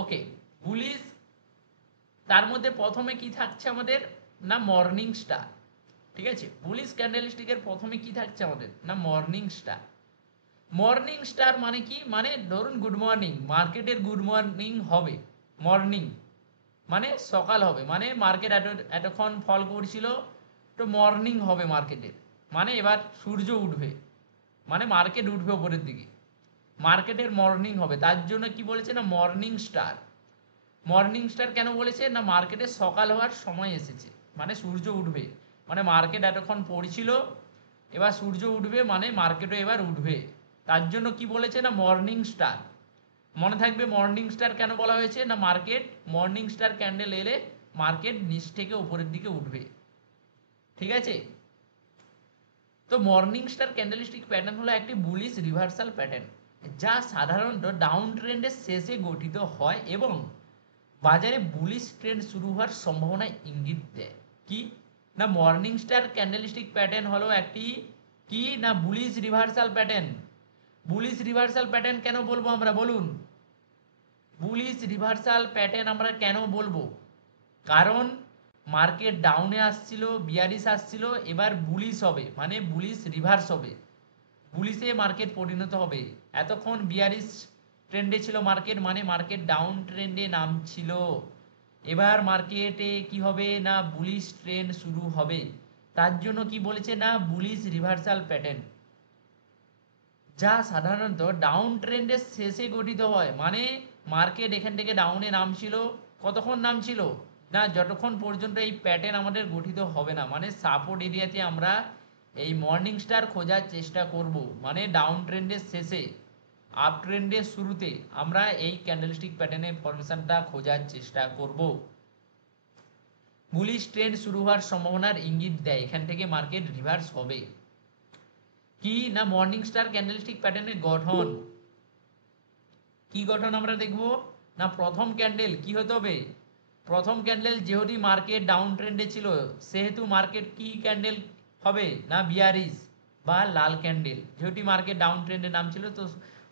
ওকে, bullish, তার মধ্যে প্রথমে কি থাকছে আমাদের, না মর্নিং স্টার। ঠিক আছে, বুলিশ ক্যান্ডেলস্টিকের প্রথমে কি থাকছে আমাদের, না মর্নিং স্টার। মর্নিং স্টার মানে কি, মানে ধরুন গুড মর্নিং, মার্কেটের গুড মর্নিং হবে, মর্নিং মানে সকাল হবে, মানে মার্কেট এতক্ষণ ফল করছিল, তো মর্নিং হবে মার্কেটের, মানে এবার সূর্য উঠবে, মানে মার্কেট উঠবে ওপরের দিকে, মার্কেটের মর্নিং হবে, তার জন্য কি বলেছে, না মর্নিং স্টার। মর্নিং স্টার কেন বলেছে, না মার্কেটে সকাল হওয়ার সময় এসেছে, মানে সূর্য উঠবে, মানে মার্কেট এতক্ষণ পড়ছিল, এবার সূর্য উঠবে, মানে মার্কেটও এবার উঠবে, তার জন্য কি বলেছে, না মর্নিং স্টার। মনে থাকবে মর্নিং স্টার কেন বলা হয়েছে, না মার্কেট মর্নিং স্টার ক্যান্ডেল এলে মার্কেট নিচ থেকে উপরের দিকে উঠবে। ঠিক আছে, তো মর্নিং স্টার ক্যান্ডেলস্টিক প্যাটার্ন হলো একটি বুলিশ রিভার্সাল প্যাটার্ন, যা সাধারণত ডাউন ট্রেন্ডের শেষে গঠিত হয় এবং বাজারে বুলিশ ট্রেন্ড শুরু হওয়ার সম্ভাবনা ইঙ্গিত দেয়। কি, না মর্নিং স্টার ক্যান্ডেলস্টিক প্যাটার্ন হলো একটি কি, না bullish reversal pattern. Bullish reversal pattern কেন বলবো আমরা, বলুন, বুলিশ রিভার্সাল প্যাটার্ন আমরা কেন বলবো, কারণ মার্কেট ডাউনে আসছিল, বিয়ারিশ আসছিল, এবার বুলিশ হবে, মানে বুলিশ রিভার্স হবে, বুলিশে মার্কেট পরিণত হবে। এতক্ষণ বিয়ারিশ ট্রেন্ডে ছিল মার্কেট, মানে মার্কেট ডাউন ট্রেন্ডে নামছিল, এবার মার্কেটে কি হবে, না বুলিশ ট্রেন্ড শুরু হবে, তার জন্য কি বলেছে, না বুলিশ রিভার্সাল প্যাটার্ন, যা সাধারণত ডাউন ট্রেন্ডের শেষে গঠিত হয়, মানে মার্কেট এখান থেকে ডাউনে নামছিল, কতক্ষণ নামছিল, না যতক্ষণ পর্যন্ত এই প্যাটার্ন আমাদের গঠিত হবে না, মানে সাপোর্ট এরিয়াতে আমরা এই মর্নিং স্টার খোঁজার চেষ্টা করব, মানে ডাউন ট্রেন্ডের শেষে আপ ট্রেন্ডের শুরুতে আমরা এই ক্যান্ডেলস্টিক প্যাটার্নের ফরমেশনটা খোঁজার চেষ্টা করব। বুলিশ ট্রেন্ড শুরু হওয়ার সম্ভাবনার ইঙ্গিত দেয়, এখান থেকে মার্কেট রিভার্স হবে। কি, না মর্নিং স্টার ক্যান্ডেলস্টিক প্যাটার্নের গঠন, কি গঠন আমরা দেখব, না প্রথম ক্যান্ডেল কি হতে হবে, প্রথম ক্যান্ডেল যেহেতু মার্কেট ডাউন ট্রেন্ডে ছিল, সেহেতু মার্কেট কি ক্যান্ডেল হবে, না বিয়ারিশ বা লাল ক্যান্ডেল, যেহেতু মার্কেট ডাউন ট্রেন্ডে নাম ছিল, তো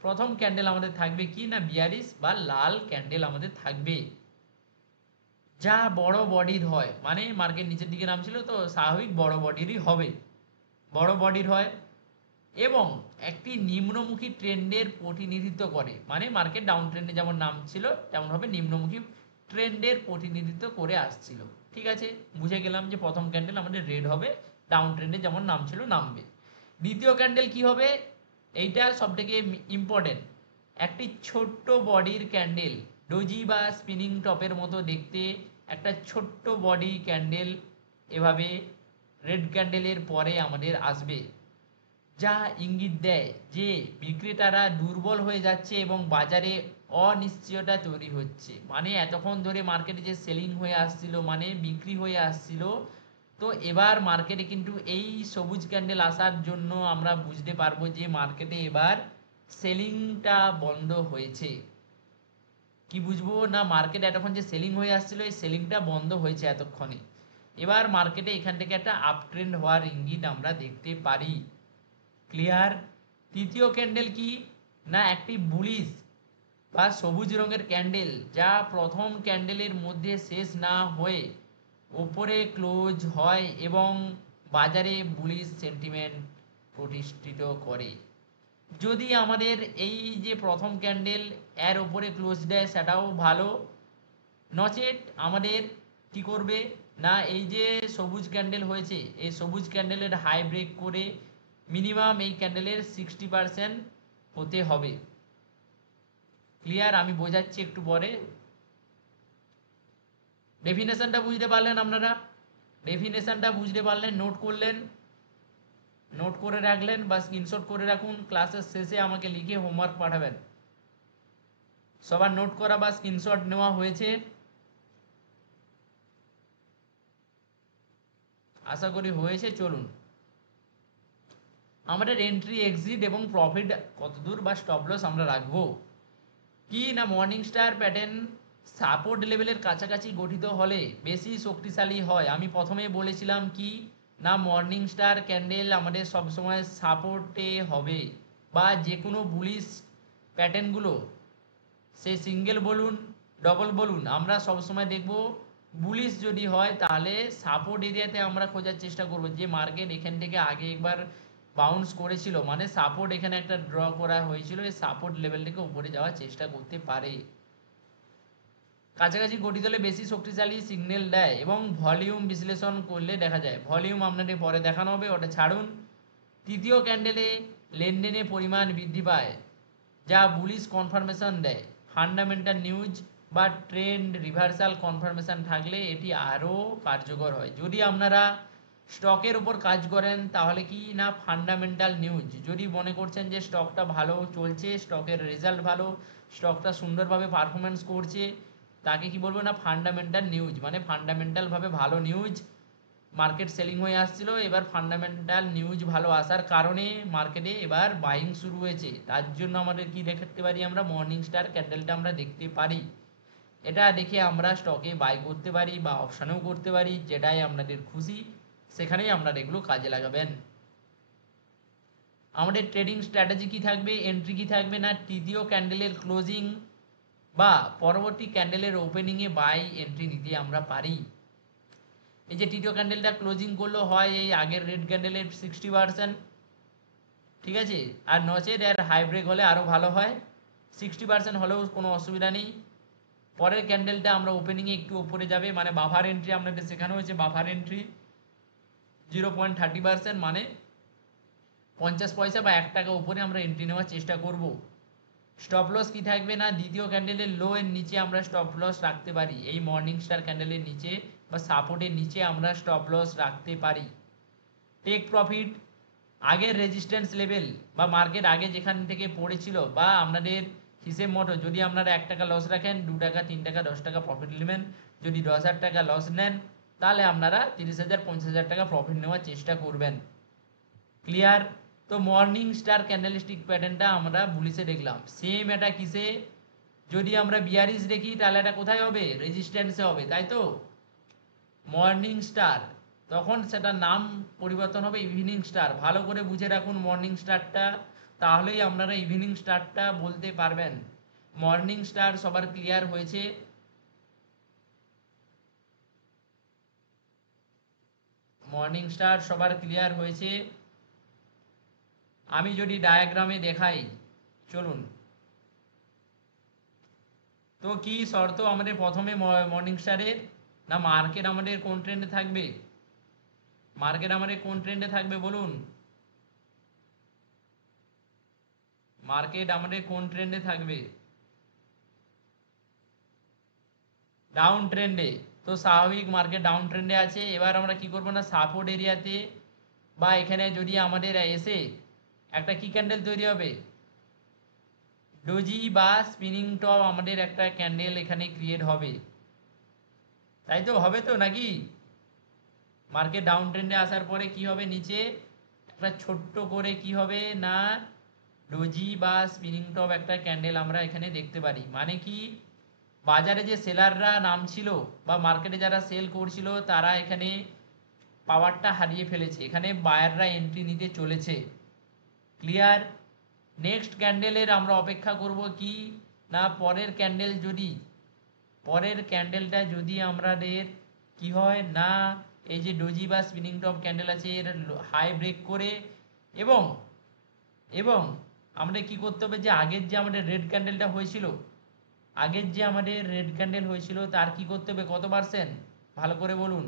প্রথম ক্যান্ডেল আমাদের থাকবে কি, না বিয়ারিশ বা লাল ক্যান্ডেল আমাদের থাকবে, যা বড় বডির হয়, মানে মার্কেট নিচের দিকে নামছিল, তো স্বাভাবিক বড় বডিরই হবে, বড় বডির হয় এবং একটি নিম্নমুখী ট্রেন্ডের প্রতিনিধিত্ব করে, মানে মার্কেট ডাউন ট্রেন্ডে যেমন নাম ছিল তেমনভাবে নিম্নমুখী ট্রেন্ডের প্রতিনিধিত্ব করে আসছিল। ঠিক আছে, বুঝে গেলাম যে প্রথম ক্যান্ডেল আমাদের রেড হবে, ডাউন ট্রেন্ডে যেমন নাম ছিল নামবে। দ্বিতীয় ক্যান্ডেল কি হবে, এইটা সবথেকে ইম্পর্টেন্ট, একটি ছোট্ট বডির ক্যান্ডেল, ডোজি বা স্পিনিং টপের মতো দেখতে একটা ছোট্ট বডি ক্যান্ডেল এভাবে রেড ক্যান্ডেলের পরে আমাদের আসবে, যা ইঙ্গিত দেয় যে বিক্রেতারা দুর্বল হয়ে যাচ্ছে এবং বাজারে অনিশ্চয়তা তৈরি হচ্ছে, মানে এতক্ষণ ধরে মার্কেটে যে সেলিং হয়ে আসছিল, মানে বিক্রি হয়ে আসছিল, তো এবার মার্কেটে কিন্তু এই সবুজ ক্যান্ডেল আসার জন্য আমরা বুঝতে পারবো যে মার্কেটে এবার সেলিংটা বন্ধ হয়েছে। কি বুঝবো, না মার্কেট এতক্ষণ যে সেলিং হয়ে আসছিল, এই সেলিংটা বন্ধ হয়েছে এতক্ষণে, এবার মার্কেটে এখান থেকে একটা আপ ট্রেন্ড হওয়ার ইঙ্গিত আমরা দেখতে পারি। ক্লিয়ার। তৃতীয় ক্যান্ডেল কি, না একটি বুলিশ বা সবুজ রঙের ক্যান্ডেল, যা প্রথম ক্যান্ডেলের মধ্যে শেষ না হয়ে ওপরে ক্লোজ হয় এবং বাজারে বুলিশ সেন্টিমেন্ট প্রতিষ্ঠিত করে। যদি আমাদের এই যে প্রথম ক্যান্ডেল এর ওপরে ক্লোজ দেয় সেটাও ভালো, নচেত আমাদের কি করবে, না এই যে সবুজ ক্যান্ডেল হয়েছে, এই সবুজ ক্যান্ডেলের হাই ব্রেক করে মিনিমাম এই ক্যান্ডেলের 60% হতে হবে। ক্লিয়ার, আমি বোঝাচ্ছি একটু পরে। ডেফিনেশনটা বুঝতে পারলেন আপনারা, ডেফিনেশনটা বুঝতে পারলেন, নোট করলেন, নোট করে রাখলেন বা স্ক্রিনশট করে রাখুন, ক্লাসের শেষে আমাকে লিখে হোমওয়ার্ক পাঠাবেন। সবার নোট করা বা স্ক্রিনশট নেওয়া হয়েছে আশা করি হয়েছে। চলুন, আমাদের এন্ট্রি এক্সিট এবং প্রফিট কতদূর বা স্টপ লস আমরা রাখবো। কি, না মর্নিং স্টার প্যাটার্ন সাপোর্ট লেভেলের কাছাকাছি গঠিত হলে বেশি শক্তিশালী হয়। আমি প্রথমে বলেছিলাম কি, না মর্নিং স্টার ক্যান্ডেল আমাদের সবসময় সাপোর্টে হবে, বা যে কোনো বুলিশ প্যাটার্নগুলো, সে সিঙ্গেল বলুন ডবল বলুন। আমরা সবসময় দেখব বুলিশ যদি হয় তাহলে সাপোর্ট এরিয়াতে আমরা খোঁজার চেষ্টা করব, যে মার্কেট এখান থেকে আগে একবার বাউন্স করেছিল, মানে সাপোর্ট এখানে একটা ড্র করা হয়েছিল, এই সাপোর্ট লেভেল থেকে উপরে যাওয়ার চেষ্টা করতে পারে। কাছাকাছি গঠিত হলে বেশি শক্তিশালী সিগন্যাল দেয় এবং ভলিউম বিশ্লেষণ করলে দেখা যায়। ভলিউম আপনাদের পরে দেখানো হবে, ওটা ছাড়ুন। তৃতীয় ক্যান্ডেলে লেনদেনের পরিমাণ বৃদ্ধি পায়, যা বুলিশ কনফার্মেশন দেয়। ফান্ডামেন্টাল নিউজ বা ট্রেন্ড রিভার্সাল কনফার্মেশন থাকলে এটি আরও কার্যকর হয়। যদি আপনারা স্টকের উপর কাজ করেন তাহলে কি না ফান্ডামেন্টাল নিউজ, যদি মনে করছেন যে স্টকটা ভালো চলছে, স্টকের রেজাল্ট ভালো, স্টকটা সুন্দরভাবে পারফরমেন্স করছে, তাকে কি বলবো না ফান্ডামেন্টাল নিউজ, মানে ফান্ডামেন্টালভাবে ভালো নিউজ। মার্কেট সেলিং হয়ে আসছিল, এবার ফান্ডামেন্টাল নিউজ ভালো আসার কারণে মার্কেটে এবার বাইং শুরু হয়েছে, তার জন্য আমাদের কি দেখতে পারি আমরা মর্নিং স্টার ক্যান্ডেলটা আমরা দেখতে পারি। এটা দেখে আমরা স্টকে বাই করতে পারি বা অপশানেও করতে পারি, যেটাই আপনাদের খুশি সেখানেই আপনারা এগুলো কাজে লাগাবেন। আমাদের ট্রেডিং স্ট্র্যাটেজি কি থাকবে, এন্ট্রি কি থাকবে না তৃতীয় ক্যান্ডেলের ক্লোজিং বা পরবর্তী ক্যান্ডেলের ওপেনিংয়ে বাই এন্ট্রি নিতে আমরা পারি। এই যে তৃতীয় ক্যান্ডেলটা ক্লোজিং করলো হয় এই আগের রেড ক্যান্ডেলের 60%, ঠিক আছে, আর নচেত এর হাই ব্রেক হলে আরও ভালো হয়। 60% হলেও কোনো অসুবিধা নেই। পরের ক্যান্ডেলটা আমরা ওপেনিংয়ে একটু উপরে যাবে, মানে বাফার এন্ট্রি আপনাদের শেখানো হয়েছে, বাফার এন্ট্রি 0.30%, মানে 50 পয়সা বা 1 টাকা উপরে আমরা এন্ট্রি নেওয়ার চেষ্টা করব। স্টপ লস কি থাকবে না দ্বিতীয় ক্যান্ডেলের লো এর নিচে আমরা স্টপ লস রাখতে পারি, এই মর্নিং স্টার ক্যান্ডেলের নিচে বা সাপোর্টের নিচে আমরা স্টপ লস রাখতে পারি। টেক প্রফিট আগের রেজিস্ট্যান্স লেভেল বা মার্কেট আগে যেখান থেকে পড়েছিল বা আপনাদের হিসেব মতো যদি আপনারা 1 টাকা লস রাখেন, 2 টাকা 3 টাকা 10 টাকা প্রফিট নেবেন। যদি 10,000 টাকা লস নেন তাহলে আপনারা 30,000 50,000 টাকা প্রফিট নেওয়ার চেষ্টা করবেন। ক্লিয়ার? তো মর্নিং স্টার ক্যান্ডেলস্টিক প্যাটার্নটা আমরা বুলিশে দেখলাম, সেম এটা কিসে, যদি আমরা বিয়ারিশ দেখি তাহলে এটা কোথায় হবে, রেজিস্ট্যান্সে হবে, তাই তো মর্নিং স্টার, তখন সেটার নাম পরিবর্তন হবে ইভিনিং স্টার। ভালো করে বুঝে রাখুন মর্নিং স্টারটা, তাহলেই আপনারা ইভিনিং স্টারটা বলতে পারবেন। মর্নিং স্টার সবার ক্লিয়ার হয়েছে? মর্নিং স্টার সবার ক্লিয়ার হয়েছে? আমি যদি ডায়াগ্রামে দেখাই, চলুন। তো কি শর্ত আমাদের প্রথমে মর্নিং স্টারের, না মার্কেট আমাদের কোন ট্রেন্ডে থাকবে, মার্কেট আমাদের কোন ট্রেন্ডে থাকবে বলুন, মার্কেট আমাদের কোন ট্রেন্ডে থাকবে, ডাউন ট্রেন্ডে। তো স্বাভাবিক মার্কেট ডাউন ট্রেন্ডে আছে। এবার আমরা কি করব না সাপোর্ট এরিয়াতে বা এখানে যদি আমাদের এসে একটা কি ক্যান্ডেল তৈরি হবে, ডোজি বা স্পিনিং টপ আমাদের একটা ক্যান্ডেল এখানে ক্রিয়েট হবে, তাই তো হবে তো নাকি? মার্কেট ডাউন ট্রেন্ডে আসার পরে কি হবে, নিচে একটা ছোট্ট করে কি হবে না ডোজি বা স্পিনিং টপ একটা ক্যান্ডেল আমরা এখানে দেখতে পারি। মানে কি বাজারে যে সেলাররা নামছিল বা মার্কেটে যারা সেল করছিল তারা এখানে পাওয়ারটা হারিয়ে ফেলেছে, এখানে বায়াররা এন্ট্রি নিতে চলেছে। ক্লিয়ার? নেক্সট ক্যান্ডেলের আমরা অপেক্ষা করব কি না পরের ক্যান্ডেল, যদি পরের ক্যান্ডেলটা যদি আমাদের কি হয় না এই যে ডোজি বা স্পিনিং টপ ক্যান্ডেল আছে এর হাই ব্রেক করে এবং এবং আমাদের কি করতে হবে, যে আগের যে আমাদের রেড ক্যান্ডেলটা হয়েছিল, আগের যে আমাদের রেড ক্যান্ডেল হয়েছিল তার কি করতে হবে, কত পার্সেন্ট ভালো করে বলুন,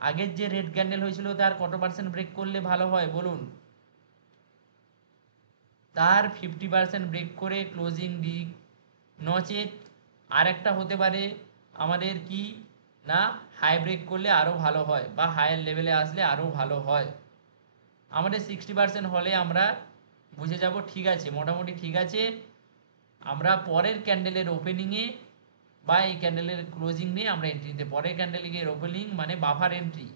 আগের যে রেড ক্যান্ডেল হয়েছিল তার কত পার্সেন্ট ব্রেক করলে ভালো হয় বলুন, তার 50% ব্রেক করে ক্লোজিং দিক, নচেত আর একটা হতে পারে আমাদের কি না হাই ব্রেক করলে আরও ভালো হয় বা হায়ার লেভেলে আসলে আরও ভালো হয়। আমাদের 60% হলে আমরা বুঝে যাব ঠিক আছে, মোটামুটি ঠিক আছে, আমরা পরের ক্যান্ডেলের ওপেনিংয়ে বা এই ক্যান্ডেলের ক্লোজিং নিয়ে আমরা এন্ট্রি নিতে, পরের ক্যান্ডেলের ওপেনিং মানে বাফার এন্ট্রি,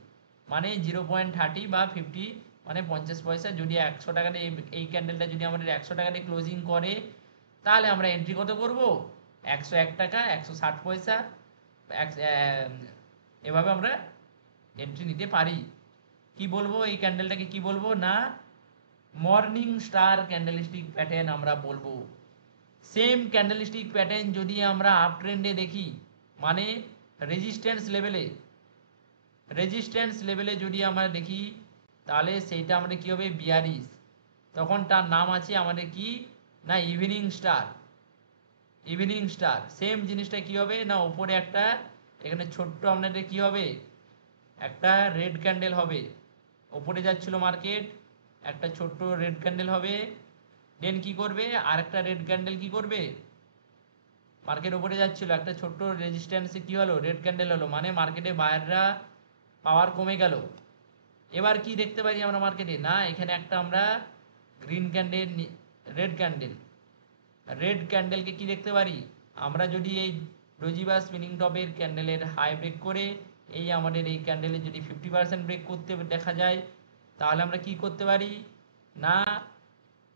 মানে 0.30 বা 50 মানে 50 পয়সা, যদি 100 টাকা দিয়ে এই ক্যান্ডেলটা যদি আমাদের 100 টাকা দিয়ে ক্লোজিং করে তাহলে আমরা এন্ট্রি কত করব, 101 টাকা 160 পয়সা, এভাবে আমরা এন্ট্রি নিতে পারি। কি বলবো এই ক্যান্ডেলটাকে, কি বলবো না মর্নিং স্টার ক্যান্ডেলস্টিক প্যাটার্ন আমরা বলবো। সেম ক্যান্ডেলস্টিক প্যাটার্ন যদি আমরা আপ ট্রেন্ডে দেখি, মানে রেজিস্ট্যান্স লেভেলে যদি আমরা দেখি, তাহলে সেইটা আমাদের কি হবে, বিয়ারিশ। তখন তার নাম আছে আমাদের কি না ইভিনিং স্টার। সেম জিনিসটা কি হবে না, ওপরে একটা এখানে ছোট্ট আপনাদের কি হবে, একটা রেড ক্যান্ডেল হবে। ওপরে যাচ্ছিল মার্কেট, একটা ছোট্ট রেড ক্যান্ডেল হবে, দেন কি করবে, আর একটা রেড ক্যান্ডেল কি করবে, মার্কেট ওপরে যাচ্ছিল, একটা ছোট্ট রেজিস্ট্যান্সে কি হলো, রেড ক্যান্ডেল হলো, মানে মার্কেটে বায়াররা পাওয়ার কমে গেল। এবার কি দেখতে পারি আমরা মার্কেটে, না এখানে একটা আমরা গ্রিন ক্যান্ডেল, রেড ক্যান্ডেল, রেড ক্যান্ডেলকে কি দেখতে পারি আমরা, যদি এই ডোজি বা স্পিনিং টপের ক্যান্ডেলের হাই ব্রেক করে এই আমাদের এই ক্যান্ডেলে যদি 50% ব্রেক করতে দেখা যায়, তাহলে আমরা কি করতে পারি না,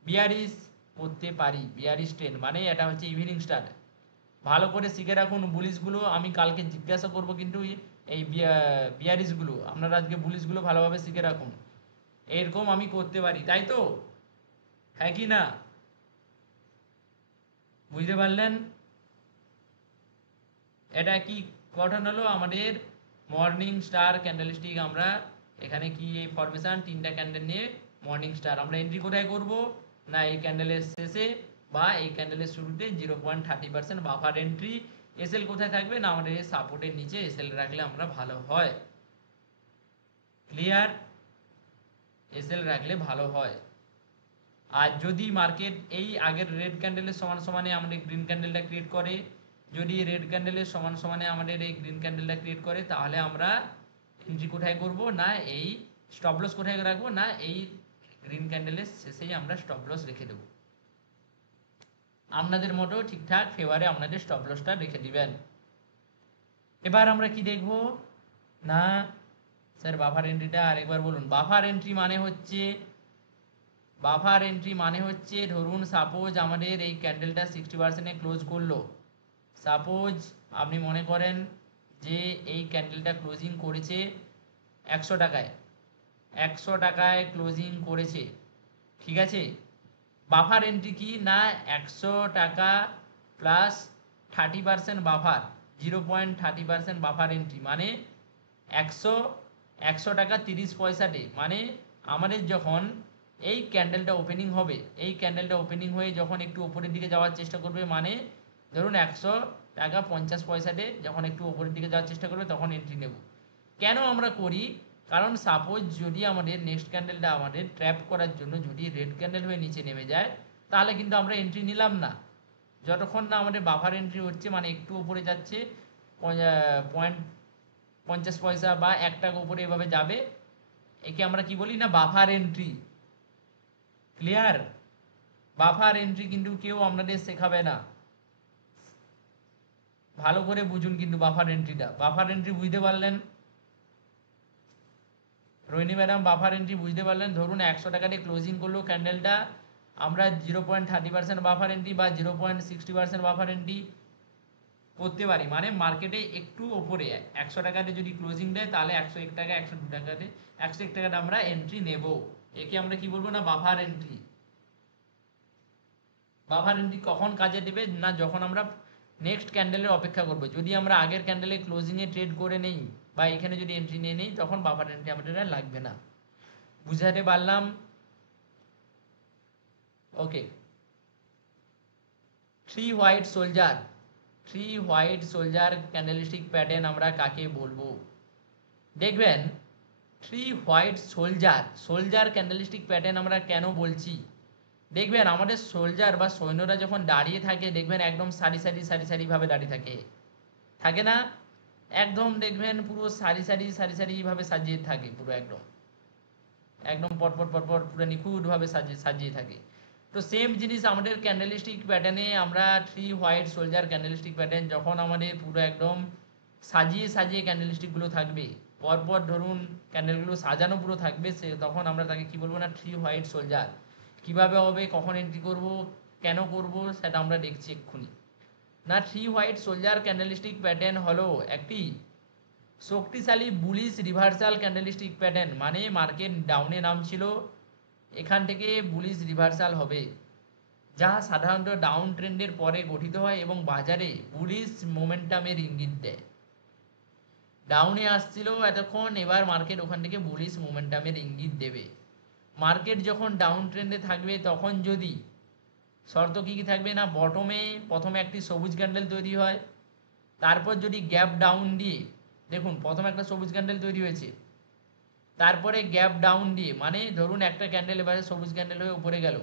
বিয়ারিশ করতে পারি। বিয়ারিশ ট্রেন্ড মানে এটা হচ্ছে ইভিনিং স্টার। ভালো করে শিখে রাখুন বুলিশগুলো, আমি কালকে জিজ্ঞাসা করব কিন্তু এই বিয়ারিশগুলো আপনারা আজকে বুলিশগুলো ভালোভাবে শিখে রাখুন। এরকম আমি করতে পারি, তাই তো, হ্যাঁ কি না, বুঝতে পারলেন? এটা কি গঠন হলো আমাদের মর্নিং স্টার ক্যান্ডেলস্টিক। আমরা এখানে কি এই ফরমেশন তিনটা ক্যান্ডেল নিয়ে মর্নিং স্টার আমরা এন্ট্রি কোথায় করব না, এই ক্যান্ডেলের শেষে বা এই ক্যান্ডেলের শুরুতে 0.30% বাফার এন্ট্রি। এসএল কোথায় থাকবে না, আমাদের এই সাপোর্টের নিচে এসএল রাখলে আমরা ভালো হয়। ক্লিয়ার? এসএল রাখলে ভালো হয়। আর যদি মার্কেট এই আগের রেড ক্যান্ডেলের সমান সমানে আমাদের গ্রিন ক্যান্ডেলটা ক্রিয়েট করে, যদি রেড ক্যান্ডেলের সমান সমানে আমাদের এই গ্রিন ক্যান্ডেলটা ক্রিয়েট করে, তাহলে আমরা এন্ট্রি কোথায় করব না, এই স্টপ লস কোথায় রাখবো না, এই গ্রিন ক্যান্ডেলের শেষেই আমরা স্টপ লস রেখে দেবো। আপনাদের মতো ঠিকঠাক ফেভারে আপনাদের স্টপ লসটা রেখে দিবেন। এবার আমরা কি দেখব না, স্যার বাফার এন্ট্রিটা আরেকবার বলুন। বাফার এন্ট্রি মানে হচ্ছে ধরুন সাপোজ আমাদের এই ক্যান্ডেলটা 60%-এ ক্লোজ করলো। সাপোজ আপনি মনে করেন যে এই ক্যান্ডেলটা ক্লোজিং করেছে 100 টাকায়, 100 টাকায় ক্লোজিং করেছে, ঠিক আছে। বাফার এন্ট্রি কি না, 100 টাকা প্লাস 30% বাফার, 0.30% বাফার এন্ট্রি, মানে 100 টাকা 30 পয়সাতে, মানে আমাদের যখন এই ক্যান্ডেলটা ওপেনিং হবে, এই ক্যান্ডেলটা ওপেনিং হয়ে যখন একটু উপরের দিকে যাওয়ার চেষ্টা করবে, মানে ধরুন 100 টাকা 50 পয়সাতে যখন একটু উপরের দিকে যাওয়ার চেষ্টা করবে, তখন এন্ট্রি নেব। কেন আমরা করি, কারণ সাপোজ যদি আমাদের নেক্সট ক্যান্ডেলটা আমাদের ট্র্যাপ করার জন্য যদি রেড ক্যান্ডেল হয়ে নিচে নেমে যায়, তাহলে কিন্তু আমরা এন্ট্রি নিলাম না। যতক্ষণ না আমাদের বাফার এন্ট্রি হচ্ছে, মানে একটু উপরে যাচ্ছে, 0.50 পয়সা বা 1 টাকা উপরে এভাবে যাবে, একে আমরা কি বলি না, buffer entry. Clear? Buffer entry কিন্তু কেউ আপনাদের শেখাবে না, ভালো করে বুঝুন কিন্তু বাফার এন্ট্রিটা। বাফার এন্ট্রি বুঝতে পারলেন রোহিণী ম্যাডাম? বাফার এন্ট্রি বুঝতে পারলেন? ধরুন 100 টাকা দিয়ে ক্লোজিং করলো ক্যান্ডেলটা, আমরা 0.30% বাফার এন্ট্রি বা 0.60% বাফার এন্ট্রি করতে পারি, মানে মার্কেটে একটু ওপরে 100 টাকাতে যদি ক্লোজিং দেয়, তাহলে 101 টাকা 102 টাকাতে 101 টাকাতে আমরা এন্ট্রি নেব। একে আমরা কি বলবো না, বাফার এন্ট্রি। বাফার এন্ট্রি কখন কাজে দেবে না, যখন আমরা নেক্সট ক্যান্ডেলের অপেক্ষা করব। যদি আমরা আগের ক্যান্ডেলে ক্লোজিংয়ে ট্রেড করে নেই বা এখানে যদি এন্ট্রি নিয়ে নেই, তখন বাফার এন্ট্রি আমাদের আর লাগবে না। বুঝাতে পারলাম? Okay. Three white soldier candlestick pattern আমরা কাকে বলবো? দেখবেন three white soldier candlestick pattern আমরা কেন বলছি, দেখবেন আমাদের সোলজার বা সৈন্যরা যখন দাঁড়িয়ে থাকে, দেখবেন একদম সারি সারি সারি সারি ভাবে দাঁড়িয়ে থাকে, থাকে না? একদম দেখবেন পুরো সারি সারি সারি সারি ভাবে সাজিয়ে থাকে, পুরো একদম একদম পরপর পরপর পুরো নিখুঁতভাবে সাজিয়ে সাজিয়ে থাকে। তো সেম জিনিস আমাদের ক্যান্ডেলস্টিক প্যাটার্নে, আমরা three white soldier candlestick pattern যখন আমাদের পুরো একদম সাজিয়ে সাজিয়ে ক্যান্ডেলস্টিকগুলো থাকবে, পরপর ধরুন ক্যান্ডেলগুলো সাজানো পুরো থাকবে, সে তখন আমরা তাকে কি বলবো না, থ্রি হোয়াইট সোলজার। কিভাবে হবে, কখন এন্ট্রি করব, কেন করব, সেটা আমরা দেখছি এক্ষুনি। না, three white soldier candlestick pattern হলো একটি শক্তিশালী বুলিশ রিভার্সাল ক্যান্ডেলস্টিক প্যাটার্ন, মানে মার্কেট ডাউনে নামছিল, এখান থেকে বুলিশ রিভার্সাল হবে, যা সাধারণত ডাউন ট্রেন্ডের পরে গঠিত হয় এবং বাজারে বুলিশ মোমেন্টামের ইঙ্গিত দেয়। ডাউনে আসছিল এতক্ষণ, এবার মার্কেট ওখান থেকে বুলিশ মোমেন্টামের ইঙ্গিত দেবে। মার্কেট যখন ডাউন ট্রেন্ডে থাকবে তখন যদি শর্ত কী কী থাকবে না, বটমে প্রথমে একটি সবুজ ক্যান্ডেল তৈরি হয়, তারপর যদি গ্যাপ ডাউন দিয়ে, দেখুন প্রথমে একটা সবুজ ক্যান্ডেল তৈরি হয়েছে, তারপরে গ্যাপ ডাউন দিয়ে, মানে ধরুন একটা ক্যান্ডেল এবারে সবুজ ক্যান্ডেল হয়ে উপরে গেল,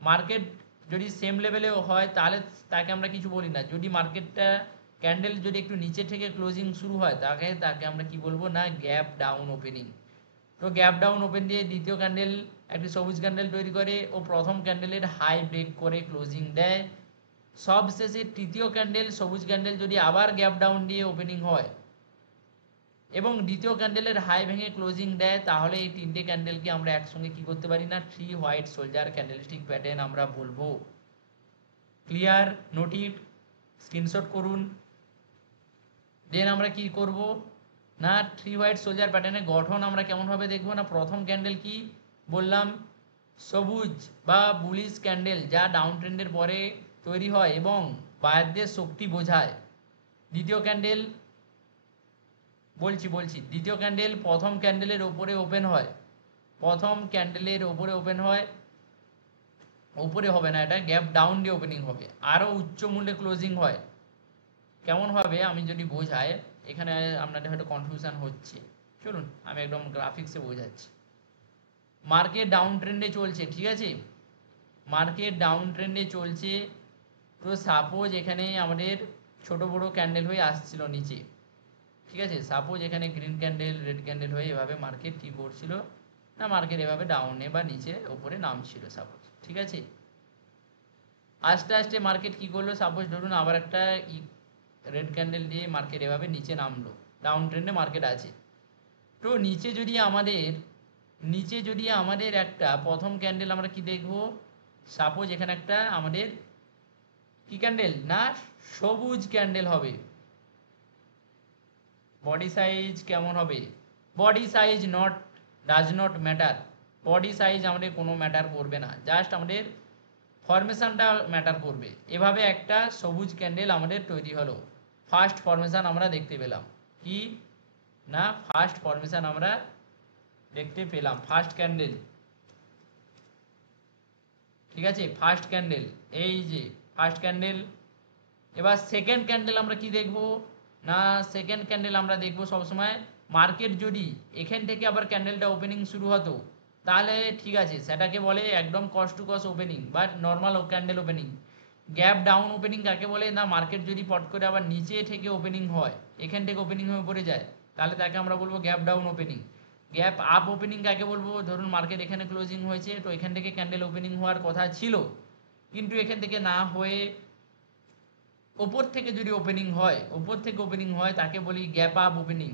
মার্কেট যদি সেম লেভেলেও হয় তাহলে তাকে আমরা কিছু বলি না। যদি মার্কেটটা ক্যান্ডেল যদি একটু নিচে থেকে ক্লোজিং শুরু হয় তাকে তাকে আমরা কি বলবো না, গ্যাপ ডাউন ওপেনিং। তো গ্যাপ ডাউন ওপেন দিয়ে দ্বিতীয় ক্যান্ডেল একটি সবুজ ক্যান্ডেল তৈরি করে ও প্রথম ক্যান্ডেলের হাই ব্রেক করে ক্লোজিং দেয়। সবশেষে তৃতীয় ক্যান্ডেল সবুজ ক্যান্ডেল যদি আবার গ্যাপ ডাউন দিয়ে ওপেনিং হয় এবং দ্বিতীয় ক্যান্ডেলের হাই ভেঙে ক্লোজিং দেয়, তাহলে এই তিনটে ক্যান্ডেলকে আমরা একসঙ্গে কি করতে পারি না, three white soldier candlestick pattern আমরা বলবো। ক্লিয়ার? নোটিট, স্ক্রিনশট করুন। দেন আমরা কি করব না, থ্রি হোয়াইট সোলজার প্যাটার্নের গঠন আমরা কেমনভাবে দেখবো না, প্রথম ক্যান্ডেল কি বললাম, সবুজ বা বুলিশ ক্যান্ডেল যা ডাউন ট্রেন্ডের পরে তৈরি হয় এবং বায়ারদের শক্তি বোঝায়। দ্বিতীয় ক্যান্ডেল বলছি দ্বিতীয় ক্যান্ডেল প্রথম ক্যান্ডেলের ওপরে ওপেন হয়, প্রথম ক্যান্ডেলের ওপরে ওপেন হয়, ওপরে হবে না, এটা গ্যাপ ডাউন দিয়ে ওপেনিং হবে, আরও উচ্চ মূল্যে ক্লোজিং হয়। কেমন হবে আমি যদি বোঝাই, এখানে আপনাদের হয়তো কনফিউশন হচ্ছে, চলুন আমি একদম গ্রাফিক্সে বোঝাচ্ছি। মার্কেট ডাউন ট্রেন্ডে চলছে, ঠিক আছে, মার্কেট ডাউন ট্রেন্ডে চলছে। তো সাপোজ এখানে আমাদের ছোট বড় ক্যান্ডেল হয়ে আসছিল নিচে, ঠিক আছে, সাপোজ এখানে গ্রিন ক্যান্ডেল রেড ক্যান্ডেল হয়ে এভাবে মার্কেট কী করছিল না, মার্কেট এভাবে ডাউনে বা নিচে ওপরে নামছিল সাপোজ, ঠিক আছে। আস্তে আস্তে মার্কেট কী করলো, সাপোজ ধরুন আবার একটা রেড ক্যান্ডেল দিয়ে মার্কেট এভাবে নিচে নামলো, ডাউন ট্রেন্ডে মার্কেট আছে। তো নিচে যদি আমাদের একটা প্রথম ক্যান্ডেল আমরা কি দেখব, সাপোজ এখানে একটা আমাদের কি ক্যান্ডেল না, সবুজ ক্যান্ডেল হবে। বডি সাইজ কেমন হবে, body size does not matter, body size আমাদের কোনো ম্যাটার করবে না, জাস্ট আমাদের ফরমেশনটা ম্যাটার করবে। এভাবে একটা সবুজ ক্যান্ডেল আমাদের তৈরি হলো, ফার্স্ট ফরমেশন আমরা দেখতে পেলাম, কি না ফার্স্ট ফরমেশন আমরা দেখতে পেলাম, ফার্স্ট ক্যান্ডেল, ঠিক আছে, ফার্স্ট ক্যান্ডেল, এই যে ফার্স্ট ক্যান্ডেল। এবার সেকেন্ড ক্যান্ডেল আমরা কি দেখব না, সেকেন্ড ক্যান্ডেল আমরা দেখব সবসময় মার্কেট যদি এখান থেকে আবার ক্যান্ডেলটা ওপেনিং শুরু হতো তাহলে ঠিক আছে, সেটাকে বলে একদম কস্ট টু কস্ট ওপেনিং বা normal candle opening. Gap down opening কাকে বলে না, মার্কেট যদি পট করে আবার নিচে থেকে ওপেনিং হয়, এখান থেকে ওপেনিং হয়ে পড়ে যায়, তাহলে তাকে আমরা বলবো gap down opening. Gap up opening কাকে বলবো, ধরুন মার্কেট এখানে ক্লোজিং হয়েছে, তো এখান থেকে ক্যান্ডেল ওপেনিং হওয়ার কথা ছিল কিন্তু এখান থেকে না হয়ে ওপর থেকে যদি ওপেনিং হয়, ওপর থেকে ওপেনিং হয় তাকে বলি গ্যাপ আপ ওপেনিং।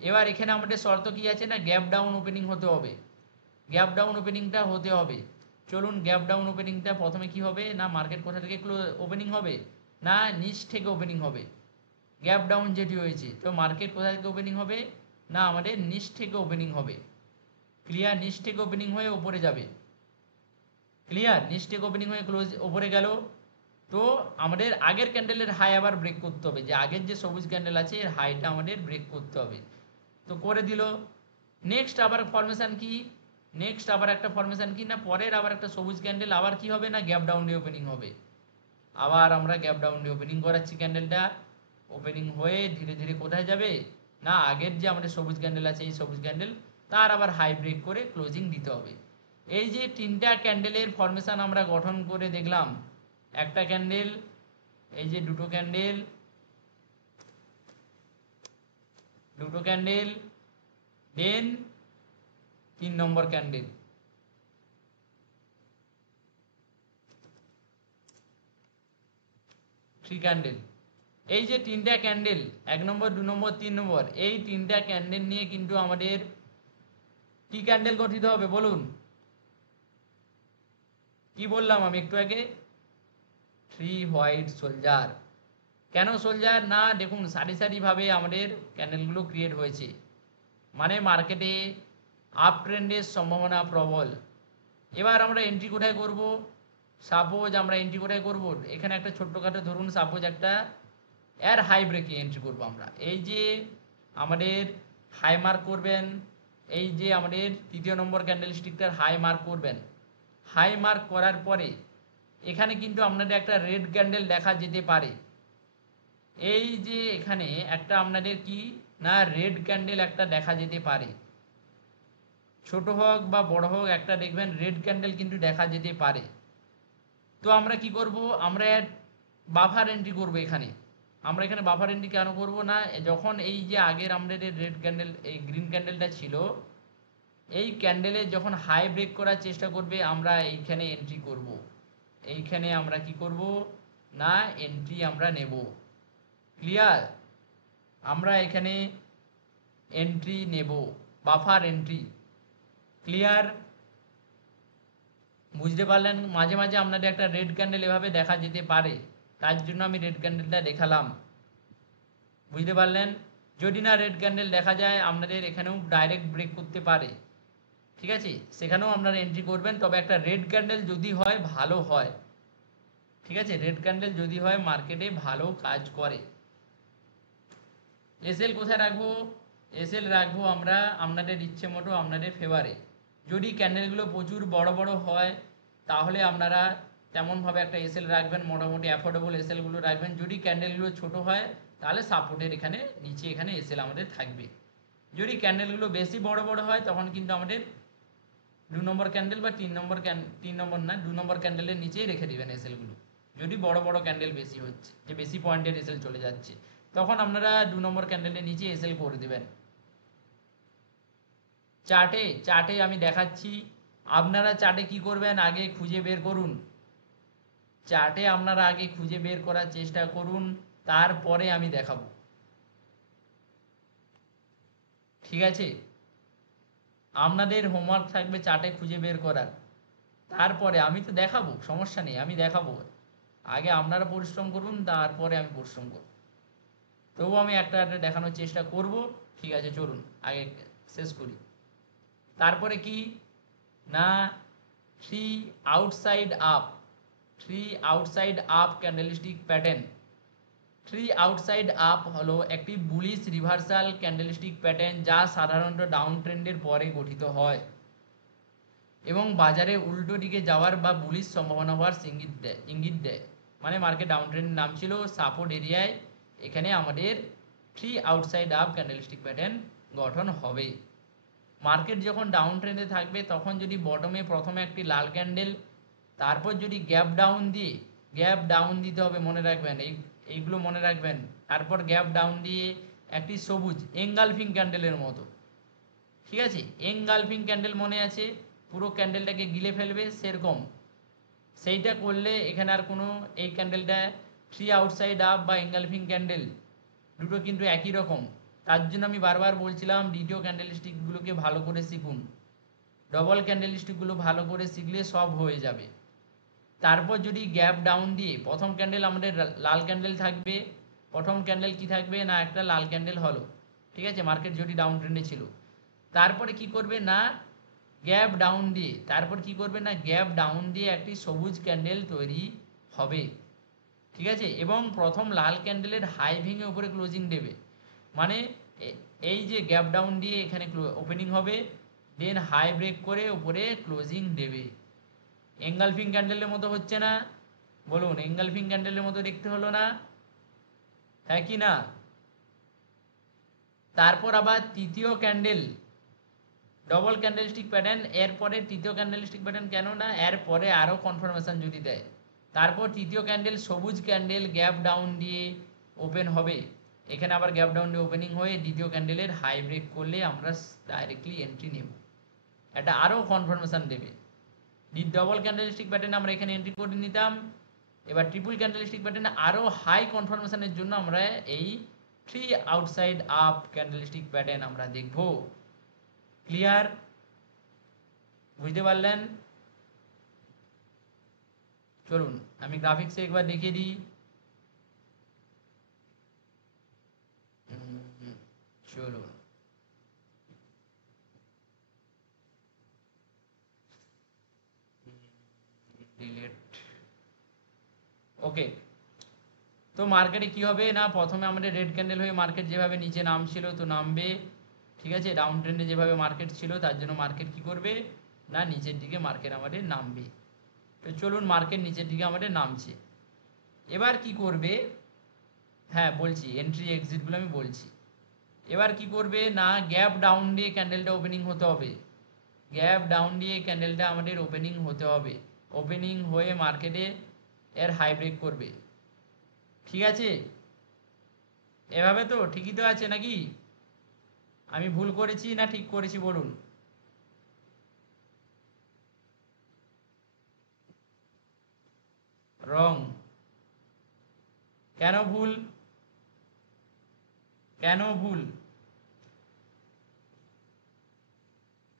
এবার এখানে আমাদের শর্ত কি আছে না, গ্যাপ ডাউন ওপেনিং হতে হবে, গ্যাপ ডাউন ওপেনিংটা হতে হবে। চলুন গ্যাপ ডাউন ওপেনিংটা প্রথমে কি হবে না, মার্কেট কোথা থেকে ওপেনিং হবে না, নিচ থেকে ওপেনিং হবে। গ্যাপ ডাউন যেটি হয়েছে, তো মার্কেট কোথা থেকে ওপেনিং হবে না, আমাদের নিচ থেকে ওপেনিং হবে। ক্লিয়ার? নিচ থেকে ওপেনিং হয়ে ওপরে যাবে। ক্লিয়ার? নিচ থেকে ওপেনিং হয়ে ক্লোজ ওপরে গেল, তো আমাদের আগের ক্যান্ডেলের হাই আবার ব্রেক করতে হবে, যে আগের যে সবুজ ক্যান্ডেল আছে এর হাইটা আমাদের ব্রেক করতে হবে, তো করে দিল। নেক্সট আবার ফরমেশন কি, নেক্সট আবার একটা ফরমেশন কি না, পরের আবার একটা সবুজ ক্যান্ডেল আবার কি হবে না, গ্যাপ ডাউন দিয়ে ওপেনিং হবে। আবার আমরা গ্যাপ ডাউন দিয়ে ওপেনিং করাচ্ছি, ক্যান্ডেলটা ওপেনিং হয়ে ধীরে ধীরে কোথায় যাবে না, আগের যে আমাদের সবুজ ক্যান্ডেল আছে এই সবুজ ক্যান্ডেল তার আবার হাই ব্রেক করে ক্লোজিং দিতে হবে। এই যে তিনটা ক্যান্ডেলের ফরমেশন আমরা গঠন করে দেখলাম, একটা ক্যান্ডেল, এই যে দুটো ক্যান্ডেল, দেন 3 নম্বর ক্যান্ডেল, থ্রি ক্যান্ডেল। এই যে তিনটা ক্যান্ডেল, 1 নম্বর 2 নম্বর 3 নম্বর, এই তিনটা ক্যান্ডেল নিয়ে কিন্তু আমাদের কি ক্যান্ডেল গঠিত হবে বলুন, কি বললাম আমি একটু আগে, থ্রি হোয়াইট সোলজার। কেন সোলজার না, দেখুন সারি সারিভাবে আমাদের ক্যান্ডেলগুলো ক্রিয়েট হয়েছে, মানে মার্কেটে আপ ট্রেন্ডের সম্ভাবনা প্রবল। এবার আমরা এন্ট্রি কোথায় করব, সাপোজ আমরা এন্ট্রি কোথায় করব, এখানে একটা ছোট্টখাটো ধরুন সাপোজ একটা এর হাই ব্রেকে এন্ট্রি করব আমরা। এই যে আমাদের হাই মার্ক করবেন, এই যে আমাদের তৃতীয় নম্বর ক্যান্ডেল স্টিকটার হাই মার্ক করবেন। হাই মার্ক করার পরে এখানে কিন্তু আপনাদের একটা রেড ক্যান্ডেল দেখা যেতে পারে। এই যে এখানে একটা আপনাদের কি না রেড ক্যান্ডেল একটা দেখা যেতে পারে, ছোট হোক বা বড় হোক একটা দেখবেন রেড ক্যান্ডেল কিন্তু দেখা যেতে পারে। তো আমরা কি করব, আমরা বাফার এন্ট্রি করব এখানে। আমরা এখানে বাফার এন্ট্রি কেন করব না, যখন এই যে আগের আমাদের রেড ক্যান্ডেল এই গ্রিন ক্যান্ডেলটা ছিল, এই ক্যান্ডেলে যখন হাই ব্রেক করার চেষ্টা করবে আমরা এইখানে এন্ট্রি করব। এইখানে আমরা কি করব না এন্ট্রি আমরা নেব। ক্লিয়ার? আমরা এখানে এন্ট্রি নেব, বাফার এন্ট্রি। ক্লিয়ার? বুঝতে পারলেন? মাঝে মাঝে আপনাদের একটা রেড ক্যান্ডেল এভাবে দেখা যেতে পারে, তার জন্য আমি রেড ক্যান্ডেলটা দেখালাম। বুঝতে পারলেন? যদি না রেড ক্যান্ডেল দেখা যায় আপনাদের এখানেও ডাইরেক্ট ব্রেক করতে পারে, ঠিক আছে, সেখানেও আপনারা এন্ট্রি করবেন। তবে একটা রেড ক্যান্ডেল যদি হয় ভালো হয়, ঠিক আছে, রেড ক্যান্ডেল যদি হয় মার্কেটে ভালো কাজ করে। এসএল কোথায় রাখবো? এসএল রাখবো আমরা আপনাদের ইচ্ছে মতো, আপনাদের ফেভারে। যদি ক্যান্ডেলগুলো প্রচুর বড় বড় হয় তাহলে আপনারা তেমনভাবে একটা এসএল রাখবেন, মোটামুটি অ্যাফোর্ডেবল এসএলগুলো রাখবেন। যদি ক্যান্ডেলগুলো ছোট হয় তাহলে সাপোর্টের এখানে নিচে এখানে এসএল আমাদের থাকবে। যদি ক্যান্ডেলগুলো বেশি বড় বড় হয় তখন কিন্তু আমাদের 2 নম্বর ক্যান্ডেল বা 3 নম্বর 3 নম্বর না 2 নম্বর ক্যান্ডেলের নিচেই রেখে দিবেন এসএলগুলো। যদি বড় বড় ক্যান্ডেল বেশি হচ্ছে, যে বেশি পয়েন্টের এসএল চলে যাচ্ছে, তখন আপনারা 2 নম্বর ক্যান্ডেলের নিচে এসএল করে দেবেন। চার্টে চার্টে আমি দেখাচ্ছি, আপনারা চার্টে কি করবেন আগে খুঁজে বের করুন। চার্টে আপনারা আগে খুঁজে বের করার চেষ্টা করুন, তারপরে আমি দেখাবো। ঠিক আছে? আপনাদের হোমওয়ার্ক থাকবে চার্টে খুঁজে বের করার, তারপরে আমি তো দেখাবো, সমস্যা নেই, আমি দেখাবো। আগে আপনারা পরিশ্রম করুন, তারপরে আমি পরিশ্রম করব। তবুও আমি একটা একটা দেখানোর চেষ্টা করব। ঠিক আছে, চলুন আগে শেষ করি। তারপরে কি না three outside up, three outside up candlestick pattern. Three outside up হলো একটি বুলিশ রিভার্সাল ক্যান্ডেলস্টিক প্যাটার্ন, যা সাধারণত ডাউন ট্রেন্ডের পরে গঠিত হয় এবং বাজারে উল্টো দিকে যাওয়ার বা বুলিশ সম্ভাবনা হওয়ার ইঙ্গিত দেয়। মানে মার্কেট ডাউন ট্রেন্ড নাম ছিল সাপোর্ট এরিয়ায়, এখানে আমাদের three outside up candlestick pattern গঠন হবে। মার্কেট যখন ডাউন ট্রেন্ডে থাকবে তখন যদি বটমে প্রথমে একটি লাল ক্যান্ডেল, তারপর যদি গ্যাপ ডাউন দিতে হবে, মনে রাখবেন এইগুলো মনে রাখবেন। তারপর গ্যাপ ডাউন দিয়ে একটি সবুজ এঙ্গালফিং ক্যান্ডেলের মতো, ঠিক আছে, এঙ্গালফিং ক্যান্ডেল মনে আছে, পুরো ক্যান্ডেলটাকে গিলে ফেলবে সেরকম, সেইটা করলে এখানে আর কোনো এই ক্যান্ডেলটা থ্রি আউটসাইড আপ বা এঙ্গালফিং ক্যান্ডেল দুটো কিন্তু একই রকম। তার জন্য আমি বারবার বলছিলাম দ্বিতীয় ক্যান্ডেল স্টিকগুলোকে ভালো করে শিখুন, ডবল ক্যান্ডেল স্টিকগুলো ভালো করে শিখলে সব হয়ে যাবে। তারপর যদি গ্যাপ ডাউন দিয়ে প্রথম ক্যান্ডেল আমাদের লাল ক্যান্ডেল থাকবে, প্রথম ক্যান্ডেল কি থাকবে না একটা লাল ক্যান্ডেল হলো, ঠিক আছে, মার্কেট যদি ডাউন ট্রেন্ডে ছিল। তারপরে কি করবে না গ্যাপ ডাউন দিয়ে, তারপর কি করবে না গ্যাপ ডাউন দিয়ে একটি সবুজ ক্যান্ডেল তৈরি হবে, ঠিক আছে, এবং প্রথম লাল ক্যান্ডেলের হাই ভেঙে উপরে ক্লোজিং দেবে। মানে এই যে গ্যাপ ডাউন দিয়ে এখানে ওপেনিং হবে, দেন হাই ব্রেক করে উপরে ক্লোজিং দেবে। এঙ্গালফিং ক্যান্ডেলের মতো হচ্ছে না? বলুন, এঙ্গালফিং ক্যান্ডেলের মতো দেখতে হলো না? হ্যাঁ কি না? তারপর আবার তৃতীয় ক্যান্ডেল ডবল ক্যান্ডেলস্টিক প্যাটার্ন, এরপরে তৃতীয় ক্যান্ডেলস্টিক প্যাটার্ন, কেন না এরপরে আরও কনফার্মেশন যদি দেয়, তারপর তৃতীয় ক্যান্ডেল সবুজ ক্যান্ডেল গ্যাপ ডাউন দিয়ে ওপেন হবে, এখানে আবার গ্যাপ ডাউন দিয়ে ওপেনিং হয়ে দ্বিতীয় ক্যান্ডেলের হাই ব্রেক করলে আমরা ডাইরেক্টলি এন্ট্রি নেব, এটা আরও কনফার্মেশন দেবে। ডবল ক্যান্ডেলস্টিক প্যাটার্ন আমরা এখানে এন্ট্রি করে নিতাম, এবার ট্রিপল ক্যান্ডেলস্টিক প্যাটার্নে আরও হাই কনফার্মেশনের জন্য আমরা এই three outside up candlestick pattern আমরা দেখব। ক্লিয়ার? বুঝতে পারলেন? চলুন আমি গ্রাফিক্সে একবার দেখিয়ে দিই। চলুন ডিলেট ওকে, তো মার্কেটে কি হবে না, প্রথমে আমাদের রেড ক্যান্ডেল হয়ে মার্কেট যেভাবে নিচে নামছিল তো নামবে, ঠিক আছে, ডাউন ট্রেন্ডে যেভাবে মার্কেট ছিল তার জন্য মার্কেট কি করবে না নিচের দিকে মার্কেট আমাদের নামবে। তো চলুন, মার্কেট নিচের দিকে আমাদের নামছে, এবার কি করবে, হ্যাঁ বলছি এন্ট্রি এক্সিটগুলো আমি বলছি। এবার কি করবে না গ্যাপ ডাউন দিয়ে ক্যান্ডেলটা ওপেনিং হতে হবে, গ্যাপ ডাউন দিয়ে ক্যান্ডেলটা আমাদের ওপেনিং হতে হবে, ওপেনিং হয়ে মার্কেটে এর হাই ব্রেক করবে, ঠিক আছে, এভাবে তো ঠিকই তো আছে নাকি, আমি ভুল করেছি না ঠিক করেছি বলুন। রং, কেন ভুল, কেন ভুল,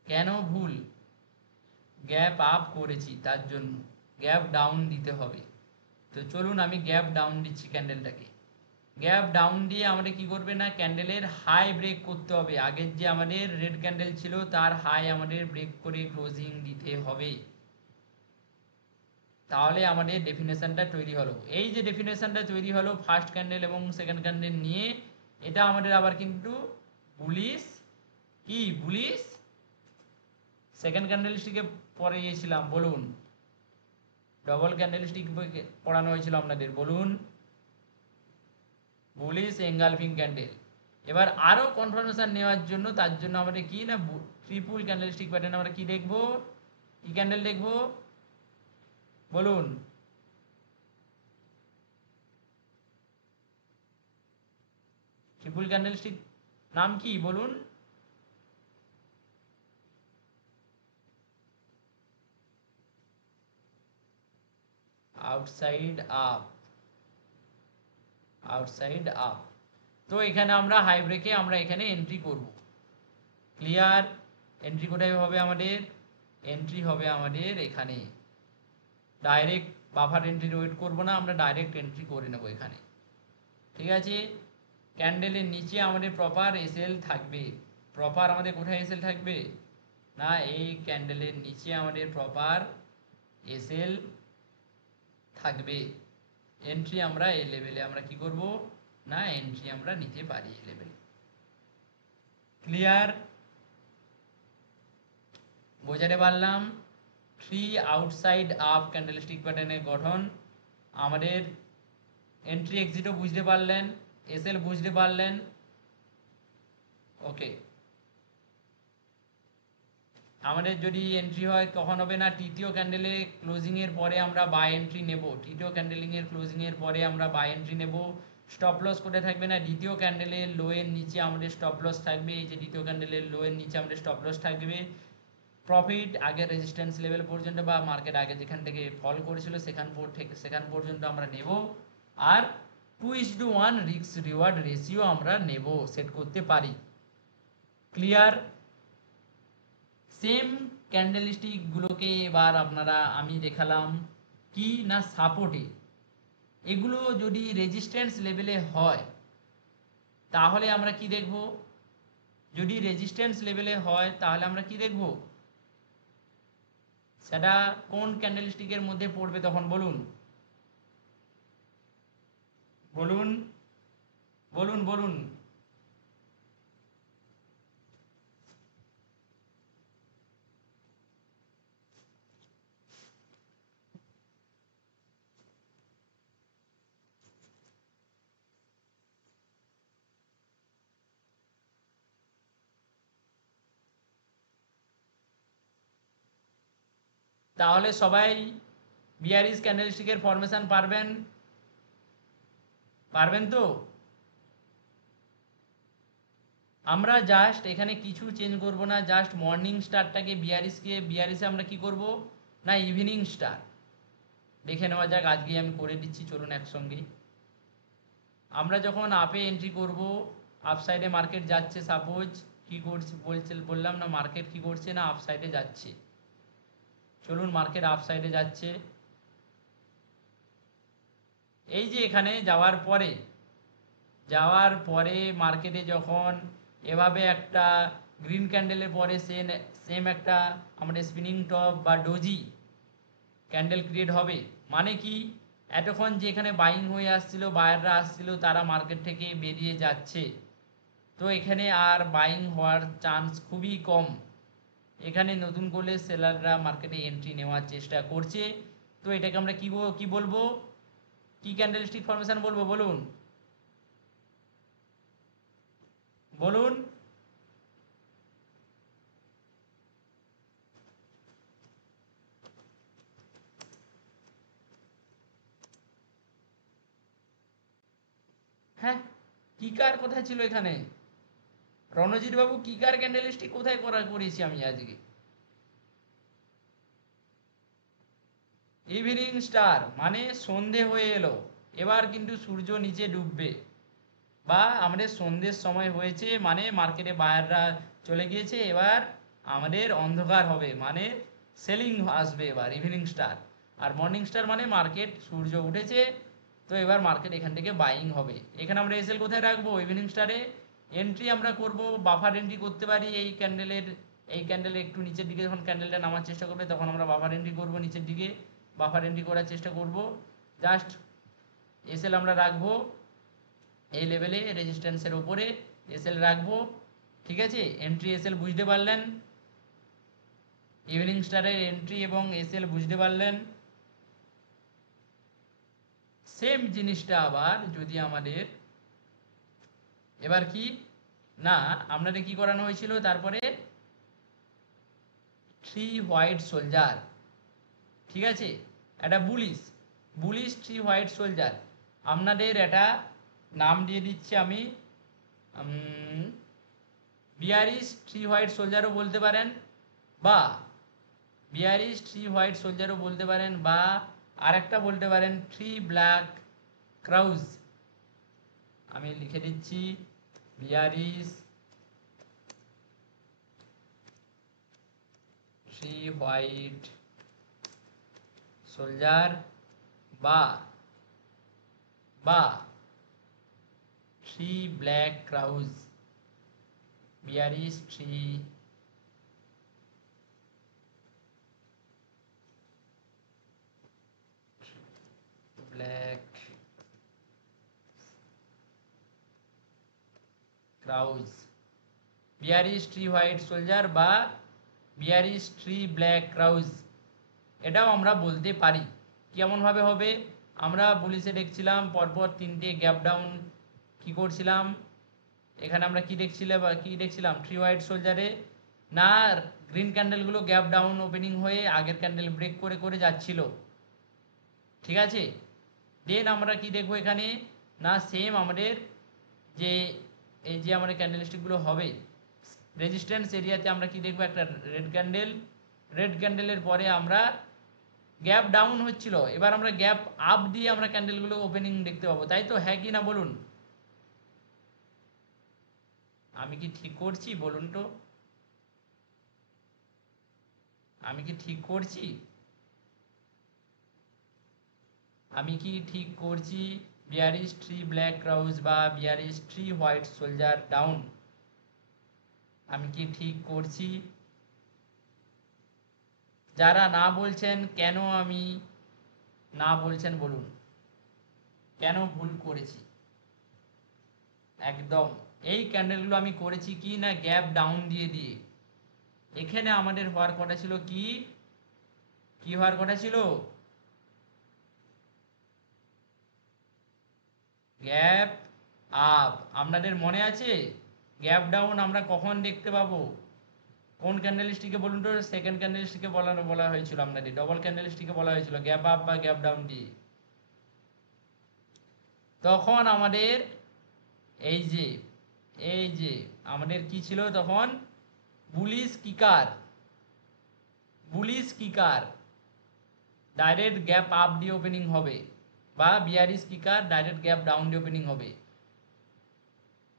কেন ভুল, গ্যাপ আপ করেছি তার জন্য গ্যাপ ডাউন দিতে হবে। তো চলুন আমি গ্যাপ ডাউন দিচ্ছি ক্যান্ডেলটাকে, গ্যাপ ডাউন দিয়ে আমাদের কি করবে না ক্যান্ডেলের হাই ব্রেক করতে হবে, আগের যে আমাদের রেড ক্যান্ডেল ছিল তার হাই আমাদের ব্রেক করে ক্লোজিং দিতে হবে, তাহলে আমাদের ডেফিনেশনটা তৈরি হলো। এই যে ডেফিনেশনটা তৈরি হলো ফার্স্ট ক্যান্ডেল এবং সেকেন্ড ক্যান্ডেল নিয়ে, এটা আমাদের আবার কিন্তু বুলিশ, কি বুলিশ, সেকেন্ড ক্যান্ডেলস্টিকে পরে গিয়েছিলাম বলুন, ডবল ক্যান্ডেলস্টিক পড়ানো হয়েছিল আপনাদের বলুন, বুলিশ এঙ্গালফিং ক্যান্ডেল। এবার আরো কনফার্মেশন নেওয়ার জন্য তার জন্য আমাদের কি না ট্রিপল ক্যান্ডেলস্টিক প্যাটার্ন আমরা কি দেখবো, কি ক্যান্ডেল দেখবো বলুন, ট্রিপল ক্যান্ডেলস্টিক নাম কি বলুন, আউটসাইড আপ, আউটসাইড আপ। তো এখানে আমরা হাই ব্রেকে আমরা এখানে এন্ট্রি করব, ক্লিয়ার, এন্ট্রি কোথায় হবে আমাদের, এন্ট্রি হবে আমাদের এখানে, ডাইরেক্ট বাফার এন্ট্রি ওয়েট করব না, আমরা ডাইরেক্ট এন্ট্রি করে নেব এখানে, ঠিক আছে। ক্যান্ডেলের নিচে আমাদের প্রপার এসএল থাকবে, প্রপার আমাদের কোথায় এসএল থাকবে না এই ক্যান্ডেলের নিচে আমাদের প্রপার এসএল থাকবে, এন্ট্রি আমরা এই লেভেলে আমরা কি করব না এন্ট্রি আমরা নিতে পারি এই লেভেলে, ক্লিয়ার, বোঝাতে পারলাম। থ্রি আউটসাইড আপ ক্যান্ডেলস্টিক প্যাটার্নের গঠন, আমাদের এন্ট্রি এক্সিটও বুঝতে পারলেন, এসএল বুঝতে পারলেন, ওকে। আমাদের যদি এন্ট্রি হয় কখন হবে না তৃতীয় ক্যান্ডেলে ক্লোজিং এর পরে আমরা বাই এন্ট্রি নেব, তৃতীয় ক্যান্ডেলিং এর ক্লোজিং এর পরে আমরা বাই এন্ট্রি নেব। স্টপ লস কোথায় থাকবে না দ্বিতীয় ক্যান্ডেলের লো এর নিচে আমাদের স্টপ লস থাকবে, এই যে দ্বিতীয় ক্যান্ডেলের লো এর নিচে আমাদের স্টপ লস থাকবে। প্রফিট আগের রেজিস্ট্যান্স লেভেল পর্যন্ত বা মার্কেট আগে যেখান থেকে ফল করেছিল সেখান পর্যন্ত আমরা নেব, আর 2:1 রিস্ক রিওয়ার্ড রেশিও আমরা নেব, সেট করতে পারি, ক্লিয়ার। সেম ক্যান্ডেলস্টিক গুলোকে এবার আপনারা আমি দেখালাম কি না সাপোর্টে, এগুলো যদি রেজিস্ট্যান্স লেভেলে হয় তাহলে আমরা কি দেখব, যদি রেজিস্ট্যান্স লেভেলে হয় তাহলে আমরা কি দেখব, সেটা কোন ক্যান্ডেলস্টিকের মধ্যে পড়বে তখন বলুন, বলুন বলুন বলুন, তাহলে সবাই বিয়ারিশ ক্যান্ডেলস্টিকের ফরমেশন পারবেন, পারবেন তো, আমরা জাস্ট এখানে কিছু চেঞ্জ করব না, জাস্ট মর্নিং স্টারটাকে বিয়ারিশে আমরা কি করব না ইভিনিং স্টার দেখে নেওয়া যাক, আজকে আমি করে দিচ্ছি চলুন একসঙ্গে। আমরা যখন আপে এন্ট্রি করব, আপ সাইডে মার্কেট যাচ্ছে, সাপোজ কি করছে বললাম না মার্কেট কি করছে না আপ সাইডে যাচ্ছে, চলুন মার্কেট আপ সাইডে যাচ্ছে, এই যে এখানে যাওয়ার পরে মার্কেটে যখন এভাবে একটা গ্রিন ক্যান্ডেলের পরে সেম একটা আমাদের স্পিনিং টপ বা ডোজি ক্যান্ডেল ক্রিয়েট হবে, মানে কি এতক্ষণ যেখানে বাইং হয়ে আসছিল, বায়াররা আসছিল, তারা মার্কেট থেকে বেরিয়ে যাচ্ছে। তো এখানে আর বাইং হওয়ার চান্স খুবই কম। এখানে নতুন করে সেলাররা মার্কেটে এন্ট্রি নেওয়ার চেষ্টা করছে। তো এটাকে আমরা কি বলবো, কি ক্যান্ডেলস্টিক ফরমেশন বলবো বলুন, বলুন। হ্যাঁ, কিকার কোথায় ছিল এখানে? রণজিৎ বাবু কিকার ক্যান্ডেলস্টিক কোথায় করেছি আমি আজকে? ইভিনিং স্টার মানে সন্ধে হয়ে এলো, এবার কিন্তু সূর্য নিচে ডুববে, বা আমাদের সন্ধ্যের সময় হয়েছে, মানে মার্কেটে বায়াররা চলে গিয়েছে, এবার আমাদের অন্ধকার হবে, মানে সেলিং আসবে এবার ইভিনিং স্টার। আর মর্নিং স্টার মানে মার্কেট সূর্য উঠেছে, তো এবার মার্কেট এখান থেকে বাইং হবে। এখানে আমরা এসএল কোথায় রাখবো? ইভিনিং স্টারে এন্ট্রি আমরা করব, বাফার এন্ট্রি করতে পারি এই ক্যান্ডেলের একটু নিচের দিকে যখন ক্যান্ডেলটা নামার চেষ্টা করবে, তখন আমরা বাফার এন্ট্রি করব, নিচের দিকে বাফার এন্ট্রি করার চেষ্টা করব। জাস্ট এসএল আমরা রাখবো এই লেভেলে, রেজিস্ট্যান্সের ওপরে এসএল রাখবো। ঠিক আছে, এন্ট্রি এসএল বুঝতে পারলেন? ইভিনিং স্টারের এন্ট্রি এবং এসএল বুঝতে পারলেন? সেম জিনিসটা আবার যদি আমাদের এবার কি না, আপনাদের কি করানো হয়েছিল তারপরে? থ্রি হোয়াইট সোলজার, ঠিক আছে, এটা bullish bullish three white soldier. আপনাদের এটা নাম দিয়ে দিচ্ছি আমি, বিয়ারিশ থ্রি হোয়াইট সোলজারও বলতে পারেন, বা বিয়ারিশ থ্রি হোয়াইট সোলজারও বলতে পারেন, বা আরেকটা বলতে পারেন থ্রি ব্ল্যাক ক্রাউজ। আমি লিখে দিচ্ছি বিয়ারিশ থ্রি হোয়াইট সোলজার, বা বা three black crows, bearish three black crows, bearish three white soldier বা বিয়ারিশ থ্রি ব্ল্যাক ক্রাউজ, এটাও আমরা বলতে পারি। কেমনভাবে হবে? আমরা বুলিশে দেখছিলাম পরপর তিনটে গ্যাপ ডাউন, কি করছিলাম এখানে আমরা কি দেখছিলাম থ্রি হোয়াইট সোলজারে, না গ্রিন ক্যান্ডেলগুলো গ্যাপ ডাউন ওপেনিং হয়ে আগের ক্যান্ডেল ব্রেক করে করে যাচ্ছিল, ঠিক আছে। দেন আমরা কি দেখবো এখানে, না সেম আমাদের যে এই যে আমাদের ক্যান্ডেলস্টিকগুলো হবে রেজিস্ট্যান্স এরিয়াতে, আমরা কি দেখবো একটা রেড ক্যান্ডেলের পরে আমরা গ্যাপ ডাউন হচ্ছিল, এবার আমরা গ্যাপ আপ দিয়ে আমরা ক্যান্ডেলগুলো ওপেনিং দেখতে পাবো, তাই তো? হ্যাঁ কি না বলুন? আমি কি ঠিক করছি বলুন তো, আমি কি ঠিক করছি? আমি কি ঠিক করছি? বিয়ারিশ থ্রি ব্ল্যাক ক্রাউজ বা bearish three white soldier down, আমি কি ঠিক করছি? যারা না বলছেন কেন, আমি না বলছেন বলুন, কেন ভুল করেছি? একদম এই ক্যান্ডেলগুলো আমি করেছি কি না গ্যাপ ডাউন দিয়ে দিয়ে। এখানে আমাদের হওয়ার কথা ছিল কি, কি হওয়ার কথা ছিল? Gap up. আপনাদের মনে আছে গ্যাপ ডাউন আমরা কখন দেখতে পাবো? কোন ক্যান্ডেলস্টিকে বলুন তো? সেকেন্ড ক্যান্ডেলস্টিকে বলা হয়েছিল আপনাদের, ডবল ক্যান্ডেলস্টিকে বলা হয়েছিল গ্যাপ আপ বা গ্যাপ ডাউন দিয়ে। তখন আমাদের এই যে এই যে আমাদের কি ছিল তখন? বুলিশ কিকার ডাইরেক্ট গ্যাপ আপ দিয়ে ওপেনিং হবে, বা বিয়ারিশ কিকার ডাইরেক্ট গ্যাপ ডাউন দিয়ে ওপেনিং হবে।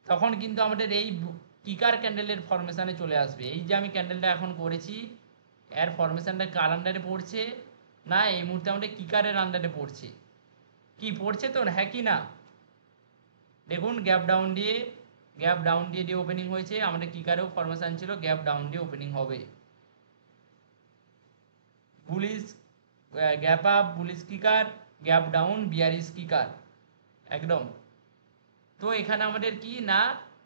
তখন কিন্তু আমাদের এই কিকার ক্যান্ডেলের ফরমেশনে চলে আসবে। এই যে আমি ক্যান্ডেলটা এখন করেছি, এর ফরমেশনটা কার আন্ডারে পড়ছে? না এই মুহূর্তে আমাদের কিকারের আন্ডারে পড়ছে। কি পড়ছে তো, হ্যাঁ কি না? দেখুন গ্যাপ ডাউন দিয়ে ওপেনিং হয়েছে, আমাদের কিকারেও ফরমেশন ছিল গ্যাপ ডাউন দিয়ে ওপেনিং হবে। Bullish gap up, bullish কিকার, gap down bearish কিকার একদম। তো এখানে আমাদের কি না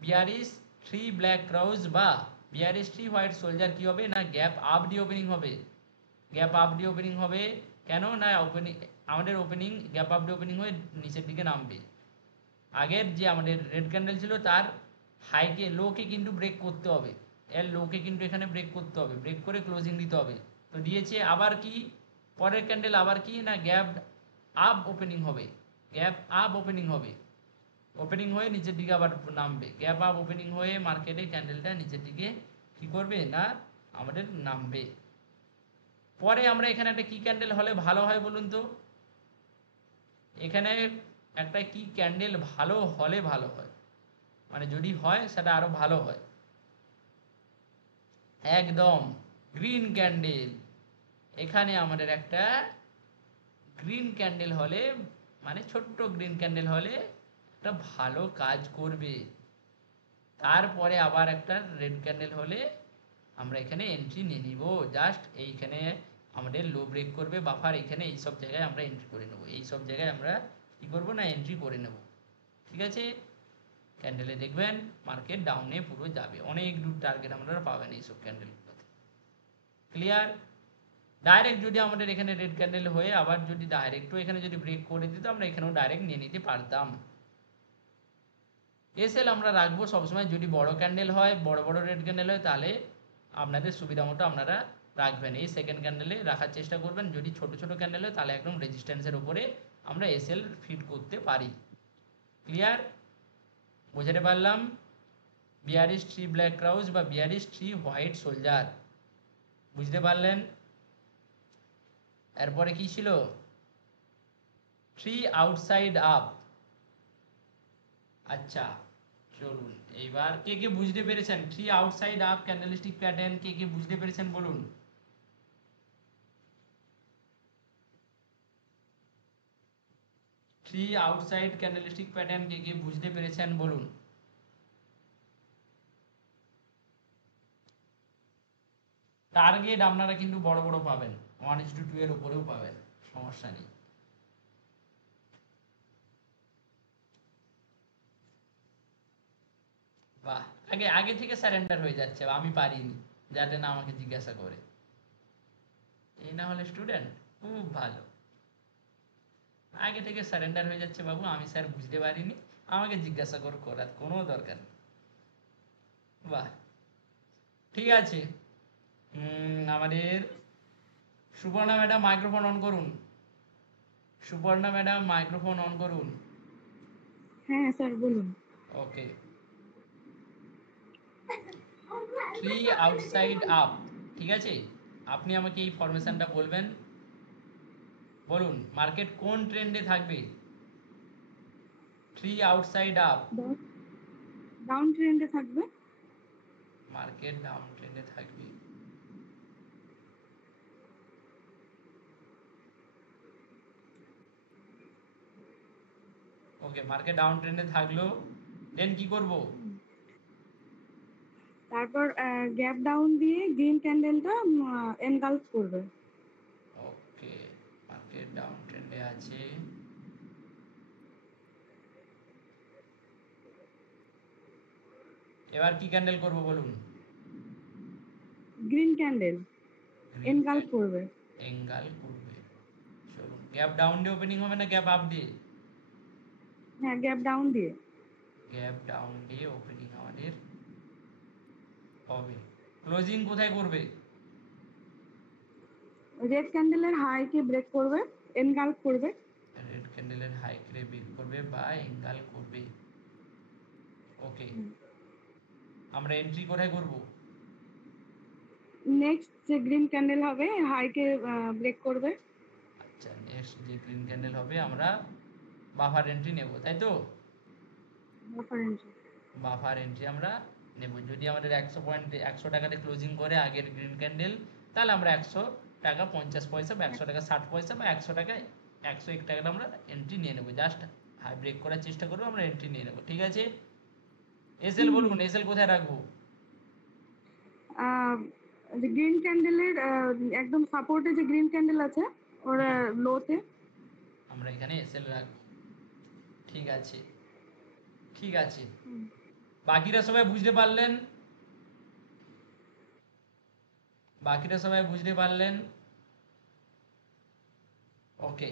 বিয়ারিশ 3 ব্ল্যাক ক্রাউজ বা বিয়ারিশ 3 হোয়াইট সোলজার কি হবে না গ্যাপ আপ ডি ওপেনিং হবে। গ্যাপ আপ ডি ওপেনিং হবে কেন না ওপেনিং আমাদের opening gap up D opening হয়ে নিচের দিকে নামবে। আগের যে আমাদের রেড ক্যান্ডেল ছিল তার হাইকে লোকে কিন্তু ব্রেক করতে হবে, এর লোকে কিন্তু এখানে ব্রেক করতে হবে, ব্রেক করে ক্লোজিং দিতে হবে। তো দিয়েছে আবার কি পরের ক্যান্ডেল আবার কি না গ্যাপ আপ ওপেনিং হবে, গ্যাপ আপ ওপেনিং হবে, ওপেনিং হয়ে নিচের দিকে আবার নামবে। গ্যাপ আপ ওপেনিং হয়ে মার্কেটে ক্যান্ডেলটা নিচের দিকে কি করবে না আমাদের নামবে। পরে আমরা এখানে একটা কি ক্যান্ডেল হলে ভালো হয় বলুন তো, এখানে একটা কি ক্যান্ডেল ভালো হলে ভালো হয়, মানে যদি হয় সেটা আরো ভালো হয়। একদম গ্রিন ক্যান্ডেল, এখানে আমাদের একটা গ্রিন ক্যান্ডেল হলে মানে ছোট্ট গ্রিন ক্যান্ডেল হলে একটা ভালো কাজ করবে। তারপরে আবার একটা রেড ক্যান্ডেল হলে আমরা এখানে এন্ট্রি নিয়ে নিব। জাস্ট এইখানে আমাদের লো ব্রেক করবে বাফার, এখানে এইসব জায়গায় আমরা এন্ট্রি করে নেব, এইসব জায়গায় আমরা কি করব না এন্ট্রি করে নেব। ঠিক আছে, ক্যান্ডেলে দেখবেন মার্কেট ডাউনে পুরো যাবে, অনেক দূর টার্গেট আমরা পাবেন এইসব ক্যান্ডেলগুলোতে। ক্লিয়ার? ডাইরেক্ট যদি আমাদের এখানে রেড ক্যান্ডেল হয়ে আবার যদি ডাইরেক্টও এখানে যদি ব্রেক করে দিত আমরা এখানেও ডাইরেক্ট নিয়ে নিতে পারতাম। এসএল আমরা রাখবো সবসময়, যদি বড় ক্যান্ডেল হয় বড় বড় রেড ক্যান্ডেল হয় তাহলে আপনাদের সুবিধা মতো আপনারা রাখবেন, এই সেকেন্ড ক্যান্ডেলে রাখার চেষ্টা করবেন। যদি ছোট ছোট ক্যান্ডেল হয় তাহলে একদম রেজিস্ট্যান্সের উপরে আমরা এসএল ফিট করতে পারি। ক্লিয়ার? বোঝাতে পারলাম? বিয়ারিশ 3 ব্ল্যাক ক্রাউজ বা বিয়ারিশ 3 হোয়াইট সোলজার, বুঝতে পারলেন? এরপরে কি ছিল 3 আউটসাইড আপ। আচ্ছা চলুন এইবার কে কে বুঝতে পেরেছেন 3 আউটসাইড আপ ক্যান্ডেলস্টিক প্যাটার্ন, কে কে বুঝতে পেরেছেন বলুন। 3 আউটসাইড ক্যান্ডেলস্টিক প্যাটার্ন কে কে বুঝতে পেরেছেন বলুন। টার্গেট আপনারা কিন্তু বড় বড় পাবেন, 1:2 এর উপরেও পাবেন, সমস্যা নেই। বাহ, আগে আগে থেকে সারেন্ডার হয়ে যাচ্ছে, আমি পারিনি যাতে না আমাকে জিজ্ঞাসা করে, এই না হলে স্টুডেন্ট খুব ভালো, আগে থেকে সারেন্ডার হয়ে যাচ্ছে বাবু, আমি স্যার বুঝতে পারিনি, আমাকে জিজ্ঞাসা করার কোনো দরকার নেই। বাহ, ঠিক আছে। আমাদের সুপর্ণা ম্যাডাম মাইক্রোফোন অন করুন, সুপর্ণা ম্যাডাম মাইক্রোফোন অন করুন। হ্যাঁ স্যার বলুন। ওকে, 3 আউটসাইড আপ, ঠিক আছে, আপনি আমাকে এই ফরমেশনটা বলবেন, বলুন মার্কেট কোন ট্রেন্ডে থাকবে। 3 আউটসাইড আপ, ডাউন ট্রেন্ডে থাকবে। মার্কেট ডাউন ট্রেন্ডে থাকবে। ওকে, মার্কেট ডাউন ট্রেন্ডে থাকলো, দেন কি করব। তারপর গ্যাপ ডাউন দিয়ে গ্রিন ক্যান্ডেলটা এনগালফ করবে। ওকে, মার্কেট ডাউন ট্রেন্ডে আছে, এবার কি ক্যান্ডেল করব বলুন। গ্রিন ক্যান্ডেল গ্রিন এনগালফ করবে। এঙ্গাল করবে। চলুন, গ্যাপ ডাউন দিয়ে ওপেনিং হবে না গ্যাপ আপ দিয়ে। হ্যাঁ গ্যাপ ডাউন দিয়ে। গ্যাপ ডাউন দিয়ে ওপেনিং আমাদের হবে, ক্লোজিং কোথায় করবে। রেড ক্যান্ডেলের হাইকে ব্রেক করবে, এনগালফ করবে। রেড ক্যান্ডেলের হাই করে ব্রেক করবে বা এঙ্গাল করবে। ওকে, আমরা এন্ট্রি কোথায় করব। নেক্সট যে গ্রিন ক্যান্ডেল হবে হাইকে ব্রেক করবে। আচ্ছা, নেক্সট যে গ্রিন ক্যান্ডেল হবে আমরা বাফার এন্ট্রি নেব, তাই তো। বাফার এন্ট্রি আমরা নেব, যদি আমাদের 100 পয়েন্ট 100 টাকাতে ক্লোজিং করে আগের গ্রিন ক্যান্ডেল, তাহলে আমরা 100 টাকা 50 পয়সা বা 100 টাকা 60 পয়সা বা 100 টাকায় 101 টাকাটা আমরা এন্ট্রি নিয়ে নেব, জাস্ট হাই ব্রেক করার চেষ্টা করবো, আমরা এন্ট্রি নিয়ে নেব। ঠিক আছে, এসএল বলুন, এসএল কোথায় রাখবো। গ্রিন ক্যান্ডেলের একদম সাপোর্টে যে গ্রিন ক্যান্ডেল আছে ওর লোতে। আমরা এখানে এসএল রাখবো। ঠিক আছে, ঠিক আছে। বাকিরা সবাই বুঝতে পারলেন? বাকিরা সবাই বুঝতে পারলেন? ওকে,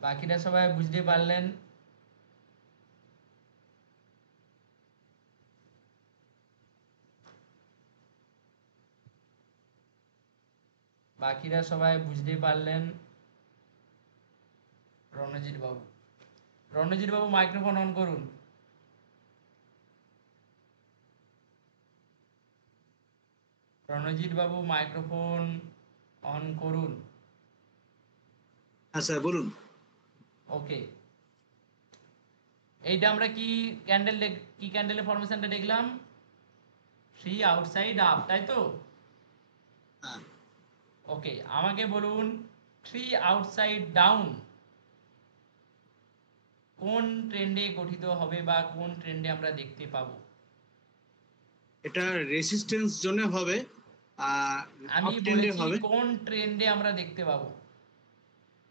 বাকিরা সবাই বুঝতে পারলেন? বাকিরা সবাই বুঝতে পারলেন? রণজিৎ বাবু, রণজিৎ বাবু মাইক্রোফোন অন করুন। রণজিৎ বাবু মাইক্রোফোন অন করুন। হ্যাঁ স্যার বলুন। ওকে, এইটা আমরা কি কি ক্যান্ডেলের ফরমেশনটা দেখলাম? থ্রি আউটসাইড আপ, তাই তো? হ্যাঁ, ওকে, আমাকে বলুন থ্রি আউটসাইড ডাউন কোন ট্রেন্ডে গঠিত হবে বা কোন ট্রেন্ডে আমরা দেখতে পাবো? এটা রেসিস্ট্যান্স জোনে হবে, আমি আপ ট্রেন্ডে বলেছি হবে, কোন ট্রেন্ডে আমরা দেখতে পাবো?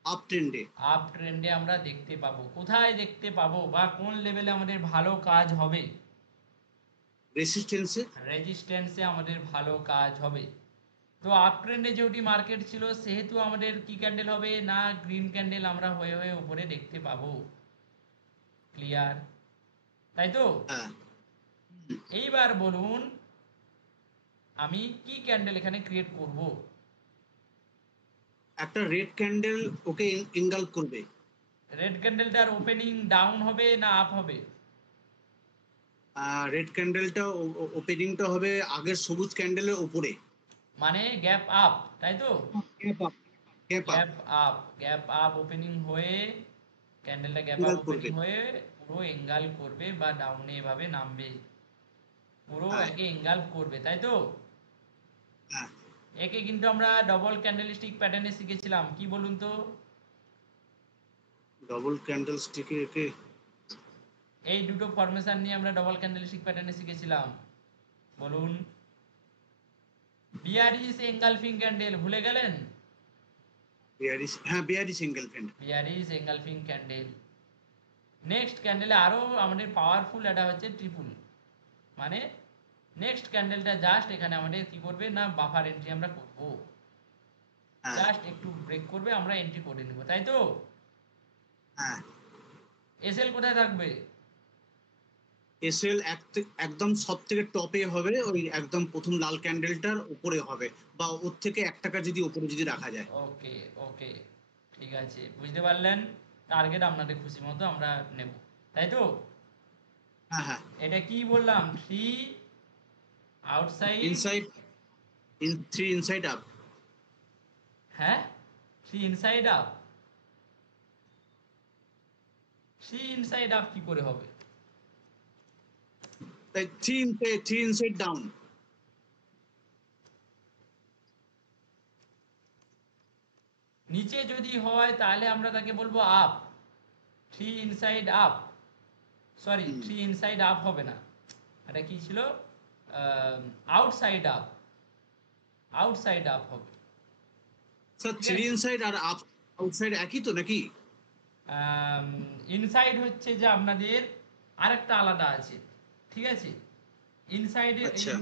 আপ ট্রেন্ডে। আপ ট্রেন্ডে আমরা দেখতে পাবো। কোথায় দেখতে পাবো বা কোন লেভেলে আমাদের ভালো কাজ হবে? রেসিস্ট্যান্সে। রেজিস্ট্যান্সে আমাদের ভালো কাজ হবে। তো আপ ট্রেন্ডে যেটি মার্কেট ছিল সেহেতু আমাদের কি ক্যান্ডেল হবে না গ্রিন ক্যান্ডেল আমরা হয়ে হয়ে উপরে দেখতে পাবো। ক্লিয়ার, তাই তো? হ্যাঁ, এইবার বলুন আমি কি ক্যান্ডেল এখানে ক্রিয়েট করব? একটা রেড ক্যান্ডেল ওকে এনগালফ করবে। রেড ক্যান্ডেলটার ওপেনিং ডাউন হবে না আপ হবে? রেড ক্যান্ডেলটা ওপেনিংটা হবে আগের সবুজ ক্যান্ডেলের উপরে। মানে গ্যাপ আপ, তাই তো? Gap up, gap up, gap up, gap up opening হয়ে ক্যান্ডেলটা গ্যাপ আপ এনগালফ ওপেনিং করবে। হয়ে পুরো এঙ্গাল করবে বা ডাউনে এভাবে নামবে, পুরো হ্যাঁ, একে এঙ্গালফ করবে, তাই তো? হ্যাঁ, একে কিন্তু আমরা ডবল ক্যান্ডেলস্টিক প্যাটার্নে শিখেছিলাম, কি বলুন তো? ডবল ক্যান্ডেল স্টিকে একে। এই দুটো ফরমেশন নিয়ে আমরা ডবল ক্যান্ডেলস্টিক প্যাটার্নে শিখেছিলাম, বলুন। বিয়ারিশ এঙ্গালফিং ক্যান্ডেল ভুলে গেলেন? বিয়ারিশ, হ্যাঁ bearish engulfing. Bearish engulfing candle. Next ক্যান্ডেলে আরো আমাদের পাওয়ারফুল এটা হচ্ছে ট্রিপল, মানে নেক্সট ক্যান্ডেলটা জাস্ট এখানে আমাদের কি করবে না বাফার এন্ট্রি আমরা করব, হ্যাঁ, জাস্ট একটু ব্রেক করবে আমরা এন্ট্রি করে নেব, তাই তো? হ্যাঁ। এসএল কোথায় থাকবে? এসএল একদম সব থেকে টপে হবে, ওই একদম প্রথম লাল ক্যান্ডেলটার উপরে হবে, বা ওর থেকে 1 টাকা যদি উপরে যদি রাখা যায়। ওকে, ওকে, ঠিক আছে, বুঝতে পারলেন? টার্গেট আপনাদের খুশি মতো আমরা নেব, তাই তো? হ্যাঁ, হ্যাঁ। এটা কি বললাম? Three outside, inside, three inside up. হ্যাঁ, three inside up. Three inside up কি করে হবে? তাই থ্রি ইনসাইড ডাউন। নিচে যদি হয় তাহলে আমরা তাকে বলবো up, three inside up, sorry three inside up হবে না, এটা কি ছিল? আউটসাইড আপ, আউটসাইড আপ হবে। স্যার ঠিক থ্রি আছে, ইনসাইড আর আপ আউটসাইড একই তো নাকি? ইনসাইড হচ্ছে যে আপনাদের আরেকটা আলাদা আছে, ঠিক আছে? ইনসাইডে আচ্ছা,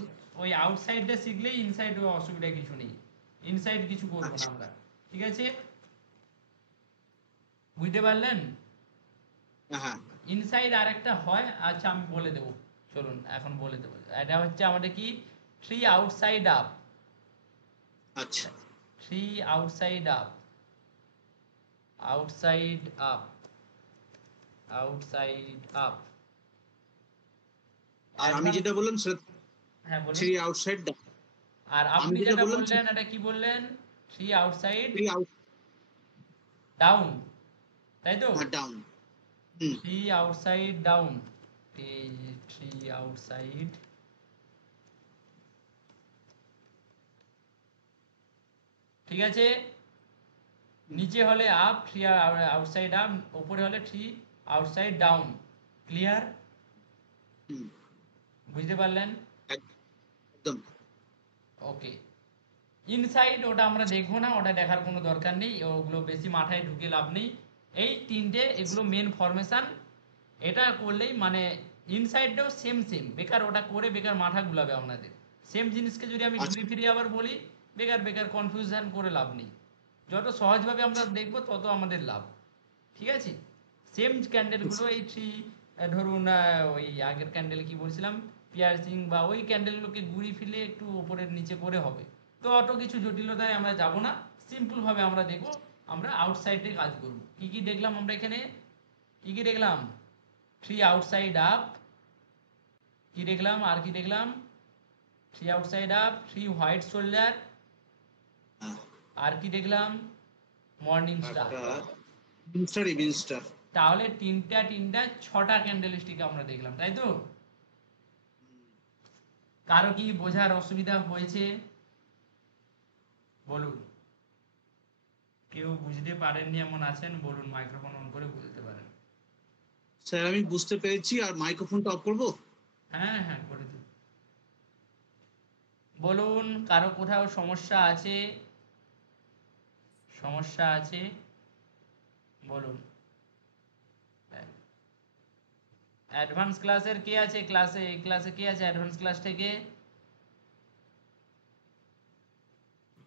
ওই আউটসাইডটা শিখলেই ইনসাইড অসুবিধা কিছু নেই, ইনসাইড কিছু করবো না আচ্ছা। আমরা, ঠিক আছে? বুঝতে পারলেন? হ্যাঁ, ইনসাইড আরেকটা হয়, আচ্ছা আমি বলে দেবো, চলুন এখন বলে দেবো। এটা হচ্ছে আমাদের কি থ্রি আউটসাইড আপ, আচ্ছা। Three outside up, outside up, outside up. আর আমি যেটা বললাম সেটা হ্যাঁ বলুন। Three outside down. আর আমি আপনি যেটা যেটা বললাম বললেন এটা কি বললেন? Three outside three out down, তাই তো? Down. Three outside down, three outside, ঠিক আছে? নিচে হলে আপ, থ্রি আউটসাইড আপ, উপরে হলে থ্রি আউটসাইড ডাউন। ক্লিয়ার? বুঝতে পারলেন? একদম। ওকে, ইনসাইড ওটা আমরা দেখবো না, ওটা দেখার কোনো দরকার নেই, ওগুলো বেশি মাথায় ঢুকে লাভ নেই। এই তিনটে এগুলো মেন ফরমেশন। এটা করলেই মানে ইনসাইডটাও সেম সেম, বেকার ওটা করে বেকার মাথা গুলাবে আপনাদের। সেম জিনিসকে যদি আমি আচ্ছা ঘুরে ফিরে আবার বলি, বেকার বেকার কনফিউশন করে লাভ নেই। যত সহজভাবে আমরা দেখবো তত আমাদের লাভ। ঠিক আছে, সেম ক্যান্ডেলগুলো এই থ্রি, ধরুন ওই আগের ক্যান্ডেল কি বলছিলাম, পিয়ার্সিং বা ওই ক্যান্ডেলগুলোকে ঘুরিয়ে ফিরে একটু ওপরের নিচে করে হবে। তো অত কিছু জটিলতায় আমরা যাব না, সিম্পল ভাবে আমরা দেখবো। আমরা আউটসাইডে কাজ করব। কি কি দেখলাম আমরা এখানে, কি কি দেখলাম? থ্রি আউটসাইড আপ, কি দেখলাম আর কি দেখলাম? Three outside up, three white soldier, হ্যাঁ, আর কি দেখলাম? Morning star. একটা ইনস্টার ইভিনস্টার। তাহলে তিনটা ছটা ক্যান্ডেল স্টিক আমরা দেখলাম, তাই তো? কারো কি বোঝার অসুবিধা হয়েছে বলুন? কেউ বুঝতে পারেননি এমন আছেন বলুন, মাইক্রোফোন অন করে বুঝতে পারেন। স্যার আমি বুঝতে পেরেছি, আর মাইক্রোফোনটা অফ করবো? হ্যাঁ হ্যাঁ করে দিন। বলুন কারো কোথাও সমস্যা আছে? সমস্যা আছে বলুন। অ্যাডভান্স ক্লাসের কে আছে? ক্লাসে এই ক্লাসে কে আছে অ্যাডভান্স ক্লাস থেকে?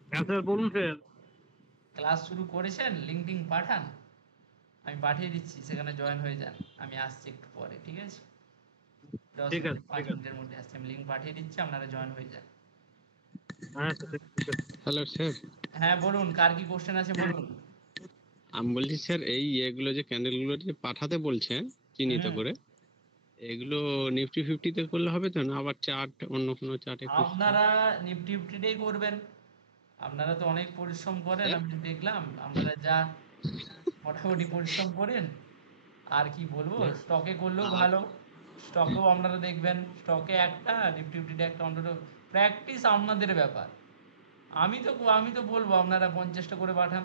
হ্যাঁ স্যার বলুন স্যার। ক্লাস শুরু করেছেন? লিঙ্কডিন পাঠান, আমি পাঠিয়ে দিচ্ছি, সেখানে জয়েন হয়ে যান। আমি আসছি একটু পরে, ঠিক আছে? দশ ঠিক মিনিট আছে, 5 ঠিক আছে। মিনিটের মধ্যে আসছি, আমি লিঙ্ক পাঠিয়ে দিচ্ছি, আপনারা জয়েন হয়ে যান। হ্যাঁ স্যার, ঠিক আছে। হ্যালো স্যার, হ্যাঁ বলুন, কার কি কোশ্চেন আছে বলুন। আমি বলছি স্যার এই এগুলো যে ক্যান্ডেলগুলো যে পাঠাতে বলছেন চিহ্নিত হুম, করে, এগুলো নিফটি ফিফটিতে করলে হবে তো, না আবার চার্ট অন্য কোনো চার্টে খুঁজতে হবে? আপনারা নিফটি ফিফটিতেই করবেন। আপনারা তো অনেক পরিশ্রম করেন, স্যার আমি দেখলাম আপনারা যা মোটামুটি পরিশ্রম করেন। আর কি বলবো, হুম, স্টকে করলেও আর ভালো। স্টকেও আপনারা দেখবেন, স্টকে একটা নিফটি ফিফটিতে একটা, অন্তত প্র্যাকটিস আপনাদের ব্যাপার। আমি তো বলবো আপনারা 50টা করে পাঠান।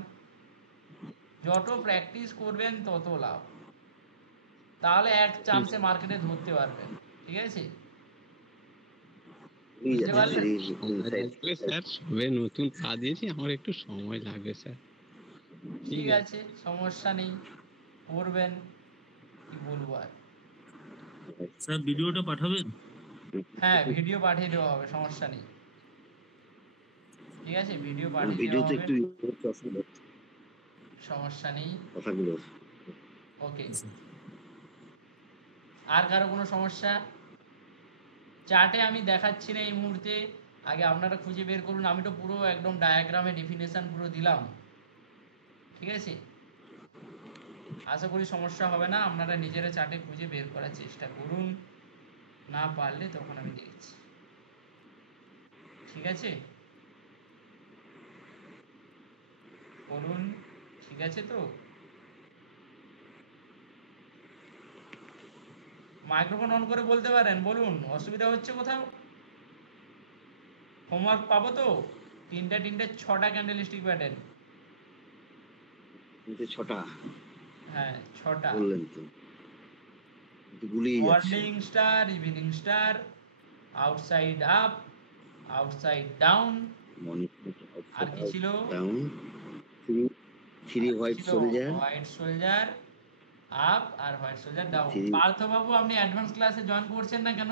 যত প্র্যাকটিস করবেন তত লাভ। তাহলে এক ঠিক চান্সে মার্কেটে ধরতে পারবেন। ঠিক আছে, এই বুঝতে আছে পারলেন? সিরিজ সময় ইনসাইড। লাগবে স্যার, সবে নতুন পা দিয়েছি, আমার একটু সময় লাগবে স্যার। ঠিক ঠিক আছে আছে, সমস্যা নেই, করবেন। কি বলবো আর। স্যার ভিডিওটা পাঠাবেন? হ্যাঁ ভিডিও পাঠিয়ে দেওয়া হবে, সমস্যা নেই। ঠিক আছে, ভিডিও পাঠিয়ে দেওয়া ভিডিওতে হবে, একটু অসুবিধা হচ্ছে সমস্যা নেই। কথাগুলো। ওকে, আর কারো কোনো সমস্যা? চার্টে আমি দেখাচ্ছি না এই মুহূর্তে, আগে আপনারা খুঁজে বের করুন। আমি তো পুরো একদম ডায়াগ্রামে ডেফিনেশন পুরো দিলাম। ঠিক আছে, আশা করি সমস্যা হবে না। আপনারা নিজেরা চার্টে খুঁজে বের করার চেষ্টা করুন, না পারলে তখন আমি দেখছি। ঠিক আছে বলুন, ঠিক আছে তো? মাইক্রোফোন অন করে বলতে পারেন, বলুন অসুবিধা হচ্ছে কোথাও? হোমওয়ার্ক পাবো তো? তিনটে ছটা ক্যান্ডেল স্টিক প্যাটার্ন। কিন্তু ছটা হ্যাঁ ছটা। বললেন তো, কিন্তু গুলিয়ে যাচ্ছে। Morning star, evening star, outside up, outside down, morning আর কি ছিল? ডাউন, থ্রি থ্রি আর কি হোয়াইট ছিল? সোলজার, হোয়াইট সোলজার আপ আর হোয়াইট সোলজার ডাউন। থ্রি। পার্থবাবু আপনি অ্যাডভান্স ক্লাসে জয়েন করছেন না কেন?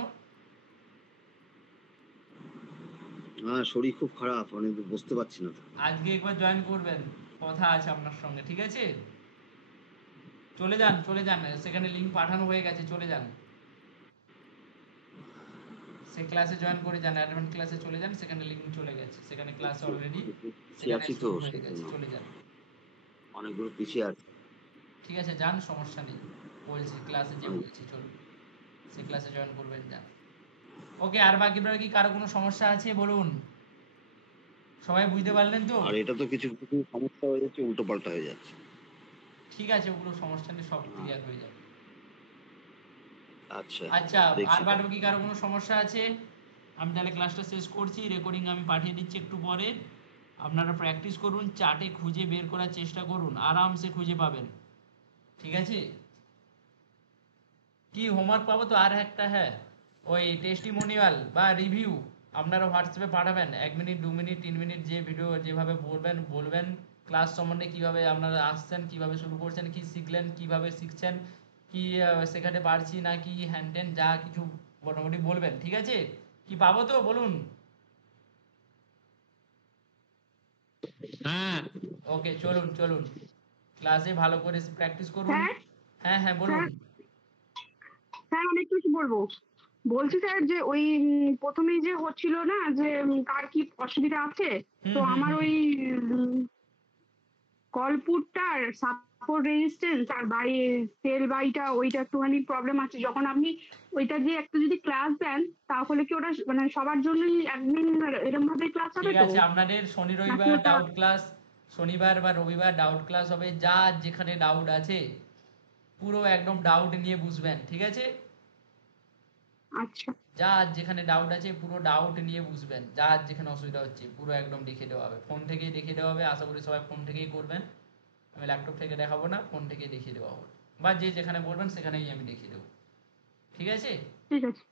হ্যাঁ শরীর খুব খারাপ, অনেক বুঝতে পারছি না তো। আজকে একবার জয়েন করবেন, কথা আছে আপনার সঙ্গে, ঠিক আছে? চলে যান চলে যান, সেখানে লিঙ্ক পাঠানো হয়ে গেছে, চলে যান। সে ক্লাসে জয়েন করে যান, অ্যাডভান্স ক্লাসে চলে যান, সেখানে লিঙ্ক চলে গেছে, সেখানে ক্লাস অলরেডি পিছিয়ে সেখানে আছি তো, শুরু হয়ে গেছে, সেজন্য চলে যান। অনেকগুলো পিছিয়ে আছে। ঠিক আছে যান, সমস্যা নেই, বলছি ক্লাসে যে অনেক- বলছি চলুন, সে ক্লাসে জয়েন করবেন, যান। ওকে, আর বাকিরা কি কারো কোনো সমস্যা আছে বলুন? সবাই বুঝতে পারলেন তো? আর এটা তো কিছু কিছু সমস্যা হয়ে যাচ্ছে, উল্টো পাল্টা হয়ে যাচ্ছে। ঠিক আছে, ওগুলো সমস্যা নেই, সব ক্লিয়ার হয়ে যাবে। আচ্ছা আচ্ছা, আর দেখছি বাদ বাকি কারো কোনো সমস্যা আছে? আমি তাহলে ক্লাসটা শেষ করছি, রেকর্ডিং আমি পাঠিয়ে দিচ্ছি একটু পরে। আপনারা প্র্যাকটিস করুন, চার্টে খুঁজে বের করার চেষ্টা করুন, আরামসে খুঁজে পাবেন। ঠিক আছে, কি হোমওয়ার্ক পাবো তো আর একটা, হ্যাঁ ওই টেস্টিমোনিয়াল বা রিভিউ আপনারা হোয়াটসঅ্যাপে পাঠাবেন 1 মিনিট 2 মিনিট 3 মিনিট যে ভিডিও যেভাবে বলবেন ক্লাস সম্বন্ধে কিভাবে আপনারা আসছেন, কিভাবে শুরু করছেন, কি শিখলেন, কিভাবে শিখছেন, কি শেখাতে পারছি না কি হ্যান ত্যান যা কিছু মোটামুটি বলবেন, ঠিক আছে? কি পাবো তো বলুন? হ্যাঁ ওকে, চলুন চলুন ক্লাসে ভালো করে প্র্যাকটিস করুন। স্যার হ্যাঁ হ্যাঁ বলুন। স্যার অনেক কিছু বলবো। বলছি স্যার যে ওই প্রথমেই যে হচ্ছিল না যে কার কি অসুবিধা আছে, হুম, তো হুম, আমার হুম। ওই কলপুটটার সাপোর্ট রেজিস্ট্যান্স আর সেল বাইটা ওইটা একটুখানি প্রবলেম আছে। যখন আপনি ওইটা যে একটু যদি ক্লাস দেন তাহলে কি ওটা মানে সবার জন্যই একদিন এরকম ভাবে ক্লাস হবে ঠিক তো, আছে, আপনাদের শনি নাকি রবিবার ওটা? ডাউট ক্লাস, শনিবার বা রবিবার ডাউট ক্লাস হবে। যা যেখানে ডাউট আছে পুরো একদম ডাউট নিয়ে বুঝবেন, ঠিক আছে? আচ্ছা যা যেখানে ডাউট আছে পুরো ডাউট নিয়ে বুঝবেন, যা যেখানে অসুবিধা হচ্ছে পুরো একদম দেখিয়ে দেওয়া হবে, ফোন থেকেই দেখিয়ে দেওয়া হবে। আশা করি সবাই ফোন থেকেই করবেন, আমি ল্যাপটপ থেকে দেখাবো না, ফোন থেকেই দেখিয়ে দেওয়া হবে, বা যে যেখানে বলবেন সেখানেই আমি দেখিয়ে দেবো, ঠিক আছে? ঠিক আছে।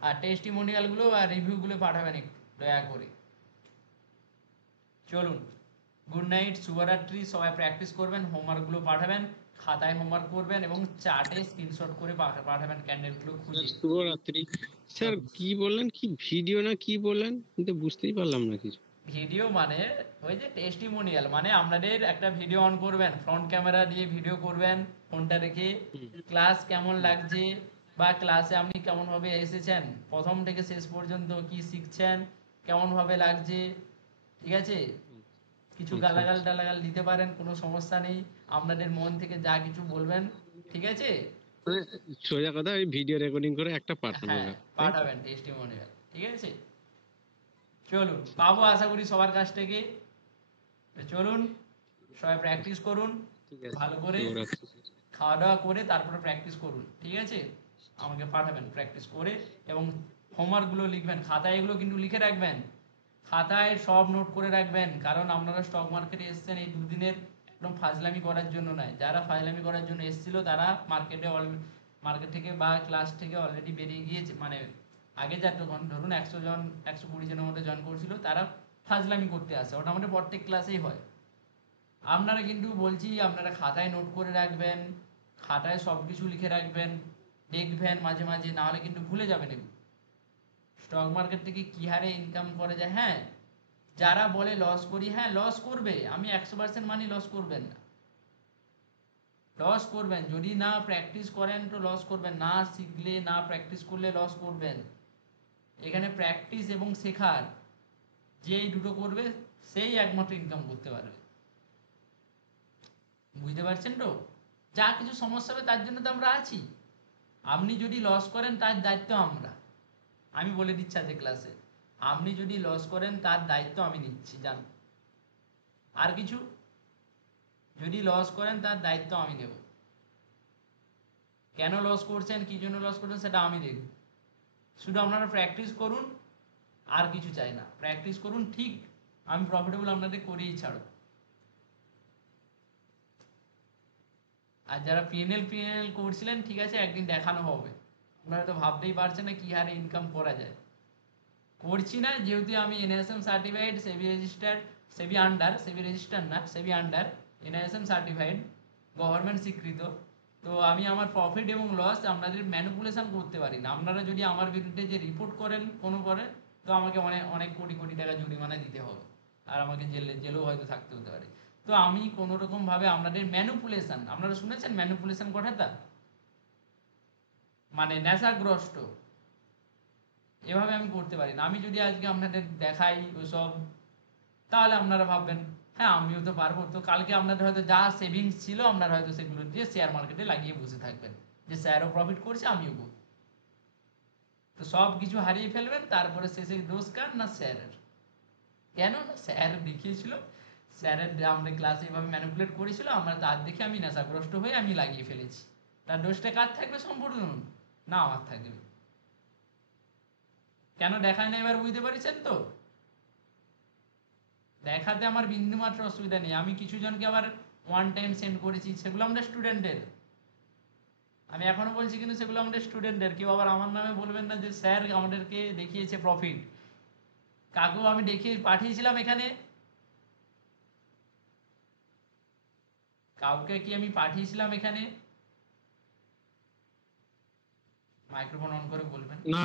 আর টেস্টিমোনিয়ালগুলো আর রিভিউগুলো পাঠাবেন একটু দয়া করে। চলুন, গুড নাইট, শুভরাত্রি। সবাই প্র্যাকটিস করবেন, হোমওয়ার্কগুলো পাঠাবেন, খাতায় হোমওয়ার্ক করবেন এবং চার্টে স্ক্রিনশট করে পাঠাবেন ক্যান্ডেলগুলো স্যার খুঁজে। শুভরাত্রি। স্যার চলুন। কি বললেন, কি ভিডিও না কি বললেন, কিন্তু বুঝতেই পারলাম না কিছু। ভিডিও মানে ওই যে টেস্টিমোনিয়াল, মানে আপনাদের একটা ভিডিও অন করবেন, ফ্রন্ট ক্যামেরা দিয়ে ভিডিও করবেন ফোনটা রেখে, হুম, ক্লাস কেমন হুম, লাগছে বা ক্লাসে আপনি কেমন ভাবে এসেছেন, প্রথম থেকে শেষ পর্যন্ত কি শিখছেন, কেমন ভাবে লাগছে, ঠিক আছে? হুম। কিছু আচ্ছা গালাগাল আচ্ছা। টালাগাল দিতে পারেন, কোনো সমস্যা নেই, আপনাদের মন থেকে যা কিছু বলবেন, ঠিক আছে? মানে সোজা কথা, ওই ভিডিও রেকর্ডিং করে একটা পাঠানোর হ্যাঁ, ব্যাপার, তাই তো? পাঠাবেন টেস্টিমোনিয়াল, ঠিক আছে? চলুন, পাবো আশা করি সবার কাছ থেকে। তো চলুন, সবাই প্র্যাকটিস করুন ঠিক আছে, ভালো করে, শুভরাত্রি। খাওয়া দাওয়া করে তারপরে প্র্যাকটিস করুন, ঠিক আছে? আমাকে পাঠাবেন প্র্যাকটিস করে, এবং হোমওয়ার্কগুলো লিখবেন খাতায়, এগুলো কিন্তু লিখে রাখবেন, খাতায় সব নোট করে রাখবেন, কারণ আপনারা স্টক মার্কেটে এসেছেন এই দুদিনের একদম ফাজলামি করার জন্য নয়। যারা ফাজলামি করার জন্য এসেছিল তারা মার্কেট থেকে বা ক্লাস থেকে অলরেডি বেরিয়ে গিয়েছে, মানে আগে যা ধরুন 100 জন 120 জনের মধ্যে জয়েন করছিল, তারা ফাজলামি করতে আসে, ওটা আমাদের প্রত্যেক ক্লাসেই হয়। আপনারা কিন্তু বলছি আপনারা খাতায় নোট করে রাখবেন, খাতায় সব কিছু লিখে রাখবেন, দেখবেন মাঝে মাঝে, না হলে কিন্তু ভুলে যাবেন এগুলো। স্টক মার্কেট থেকে কি হারে ইনকাম করা যায়। হ্যাঁ, যারা বলে লস করি, হ্যাঁ লস করবে, আমি 100% মানি লস করবেন না, লস করবেন যদি না প্র্যাকটিস করেন, তো লস করবেন, না শিখলে না প্র্যাকটিস করলে লস করবেন। এখানে প্র্যাকটিস এবং শেখার যেই দুটো করবে সেই একমাত্র ইনকাম করতে পারবে, বুঝতে পারছেন তো? যা কিছু সমস্যা হবে তার জন্য তো আমরা আছি। আপনি যদি লস করেন তার দায়িত্ব আমরা, আমি বলে দিচ্ছি আজকে ক্লাসে, আপনি যদি লস করেন তার দায়িত্ব আমি নিচ্ছি, জান। আর কিছু, যদি লস করেন তার দায়িত্ব আমি নেব। কেন লস করছেন, কি জন্য লস করছেন সেটা আমি দেখব। শুধু আপনারা প্র্যাকটিস করুন, আর কিছু চাই না, প্র্যাকটিস করুন, ঠিক আমি প্রফিটেবল আপনাদের করেই ছাড়ব। আর যারা পিএনএল করছিলেন, ঠিক আছে, একদিন দেখানো হবে। আপনারা তো ভাবতেই পারছেন না কি হারে ইনকাম করা যায়। করছি না যেহেতু আমি এনএসএম সার্টিফাইড, সেবি রেজিস্টার্ড, সেবি আন্ডার, সেবি রেজিস্টার্ড না, সেবি আন্ডার, এনএসএম সার্টিফাইড, গভর্নমেন্ট স্বীকৃত। তো আমি আমার প্রফিট এবং লস আপনাদের ম্যানিপুলেশন করতে পারি না। আপনারা যদি আমার বিরুদ্ধে যে রিপোর্ট করেন কোনো করে, তো আমাকে অনেক অনেক কোটি কোটি টাকা জরিমানা দিতে হবে, আর আমাকে জেলেও হয়তো থাকতে হতে পারে। তো আমি কোনো রকম ভাবে আপনাদের ম্যানিপুলেশন, আপনারা শুনেছেন ম্যানিপুলেশন কথাটা, মানে নেশাগ্রস্ত, এভাবে আমি করতে পারি না। আমি যদি আজকে আপনাদের দেখাই ওসব, তাহলে আপনারা ভাববেন হ্যাঁ আমিও তো পারবো, তো কালকে আপনাদের হয়তো যা সেভিংস ছিল আপনারা হয়তো সেগুলো দিয়ে শেয়ার মার্কেটে লাগিয়ে বসে থাকবেন, যে স্যারও প্রফিট করছে আমিও করব। তো সব কিছু হারিয়ে ফেলবেন, তারপরে শেষে দোষ কার, না স্যারের। কেন না স্যার দেখিয়েছিল, স্যারের আমাদের ক্লাসে এভাবে ম্যানিপুলেট করেছিল, আমরা তার দেখে আমি নেশাগ্রস্ত হয়ে আমি লাগিয়ে ফেলেছি। তার দোষটা কার থাকবে সম্পূর্ণ, না আমার থাকবে। কেন দেখায় না এবার বুঝতে পারছেন তো? দেখাতে আমার বিন্দুমাত্র অসুবিধা নেই। আমি কিছু জনকে আবার ওয়ান টাইম সেন্ড করেছি, সেগুলো আমাদের স্টুডেন্টের। আমি এখনো বলছি কিন্তু সেগুলো আমাদের স্টুডেন্টের। কেউ আবার আমার নামে বলবেন না যে স্যার আমাদেরকে দেখিয়েছে প্রফিট, কাকু আমি দেখে পাঠিয়েছিলাম এখানে, কাউকে কি আমি পাঠিয়েছিলাম এখানে? মাইক্রোফোন অন করে বলবেন। না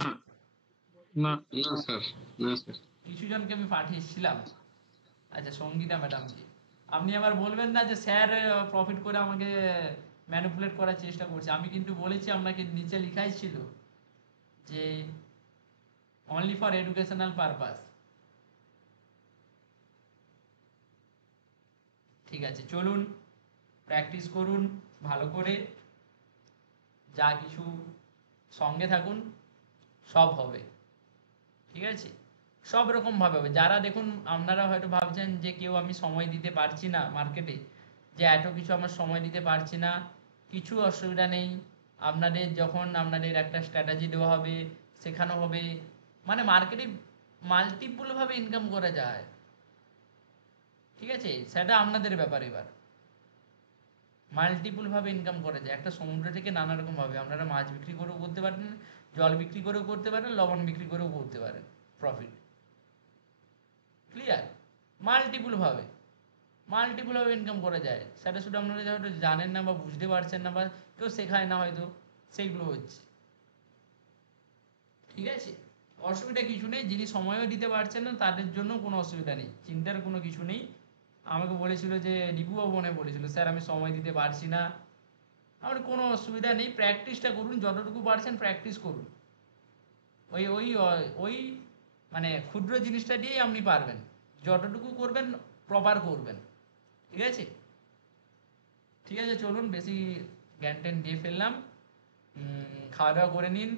না না স্যার, না স্যার। কিছু জনকে আমি পাঠিয়েছিলাম। আচ্ছা, সঙ্গীতা ম্যাডামকে। আপনি আবার বলবেন না যে স্যার প্রফিট করে আমাকে ম্যানিপুলেট করার চেষ্টা করছে। আমি কিন্তু বলেছি আপনাকে, নিচে লেখাই ছিল যে অনলি ফর এডুকেশনাল পারপাস। ঠিক আছে, চলুন প্র্যাকটিস করুন ভালো করে, যা কিছু সঙ্গে থাকুন, সব হবে। ঠিক আছে, সব রকম ভাবে হবে। যারা দেখুন, আপনারা হয়তো ভাবছেন যে কেউ আমি সময় দিতে পারছি না মার্কেটে, যে এত কিছু আমার সময় দিতে পারছি না, কিছু অসুবিধা নেই। আপনাদের যখন আপনাদের একটা স্ট্র্যাটেজি দেওয়া হবে, শেখানো হবে, মানে মার্কেটে মাল্টিপল ভাবে ইনকাম করা যায়। ঠিক আছে, সেটা আপনাদের ব্যাপার। এবার মাল্টিপল ভাবে ইনকাম করা যায় একটা সমুদ্র থেকে, নানা রকম ভাবে। আপনারা মাছ বিক্রি করেও করতে পারেন, জল বিক্রি করেও করতে পারেন, লবণ বিক্রি করেও করতে পারেন প্রফিট। ক্লিয়ার? মাল্টিপল ভাবে ইনকাম করা যায়, সেটা শুধু আপনারা হয়তো জানেন না বা বুঝতে পারছেন না, বা কেউ শেখায় না হয়তো, সেইগুলো হচ্ছে। ঠিক আছে, অসুবিধা কিছু নেই। যিনি সময়ও দিতে পারছেন না তাদের জন্য কোনো অসুবিধা নেই, চিন্তার কোনো কিছু নেই। আমাকে বলেছিল যে দীপুবাবু মনে বলেছিল, স্যার আমি সময় দিতে পারছি না। আমার কোনো অসুবিধা নেই, প্র্যাকটিসটা করুন, যতটুকু পারছেন প্র্যাকটিস করুন। ওই ওই ওই মানে ক্ষুদ্র জিনিসটা দিয়েই আপনি পারবেন, যতটুকু করবেন প্রপার করবেন। ঠিক আছে, ঠিক আছে, চলুন বেশি জ্ঞান ট্যান দিয়ে ফেললাম। খাওয়া দাওয়া করে নিন।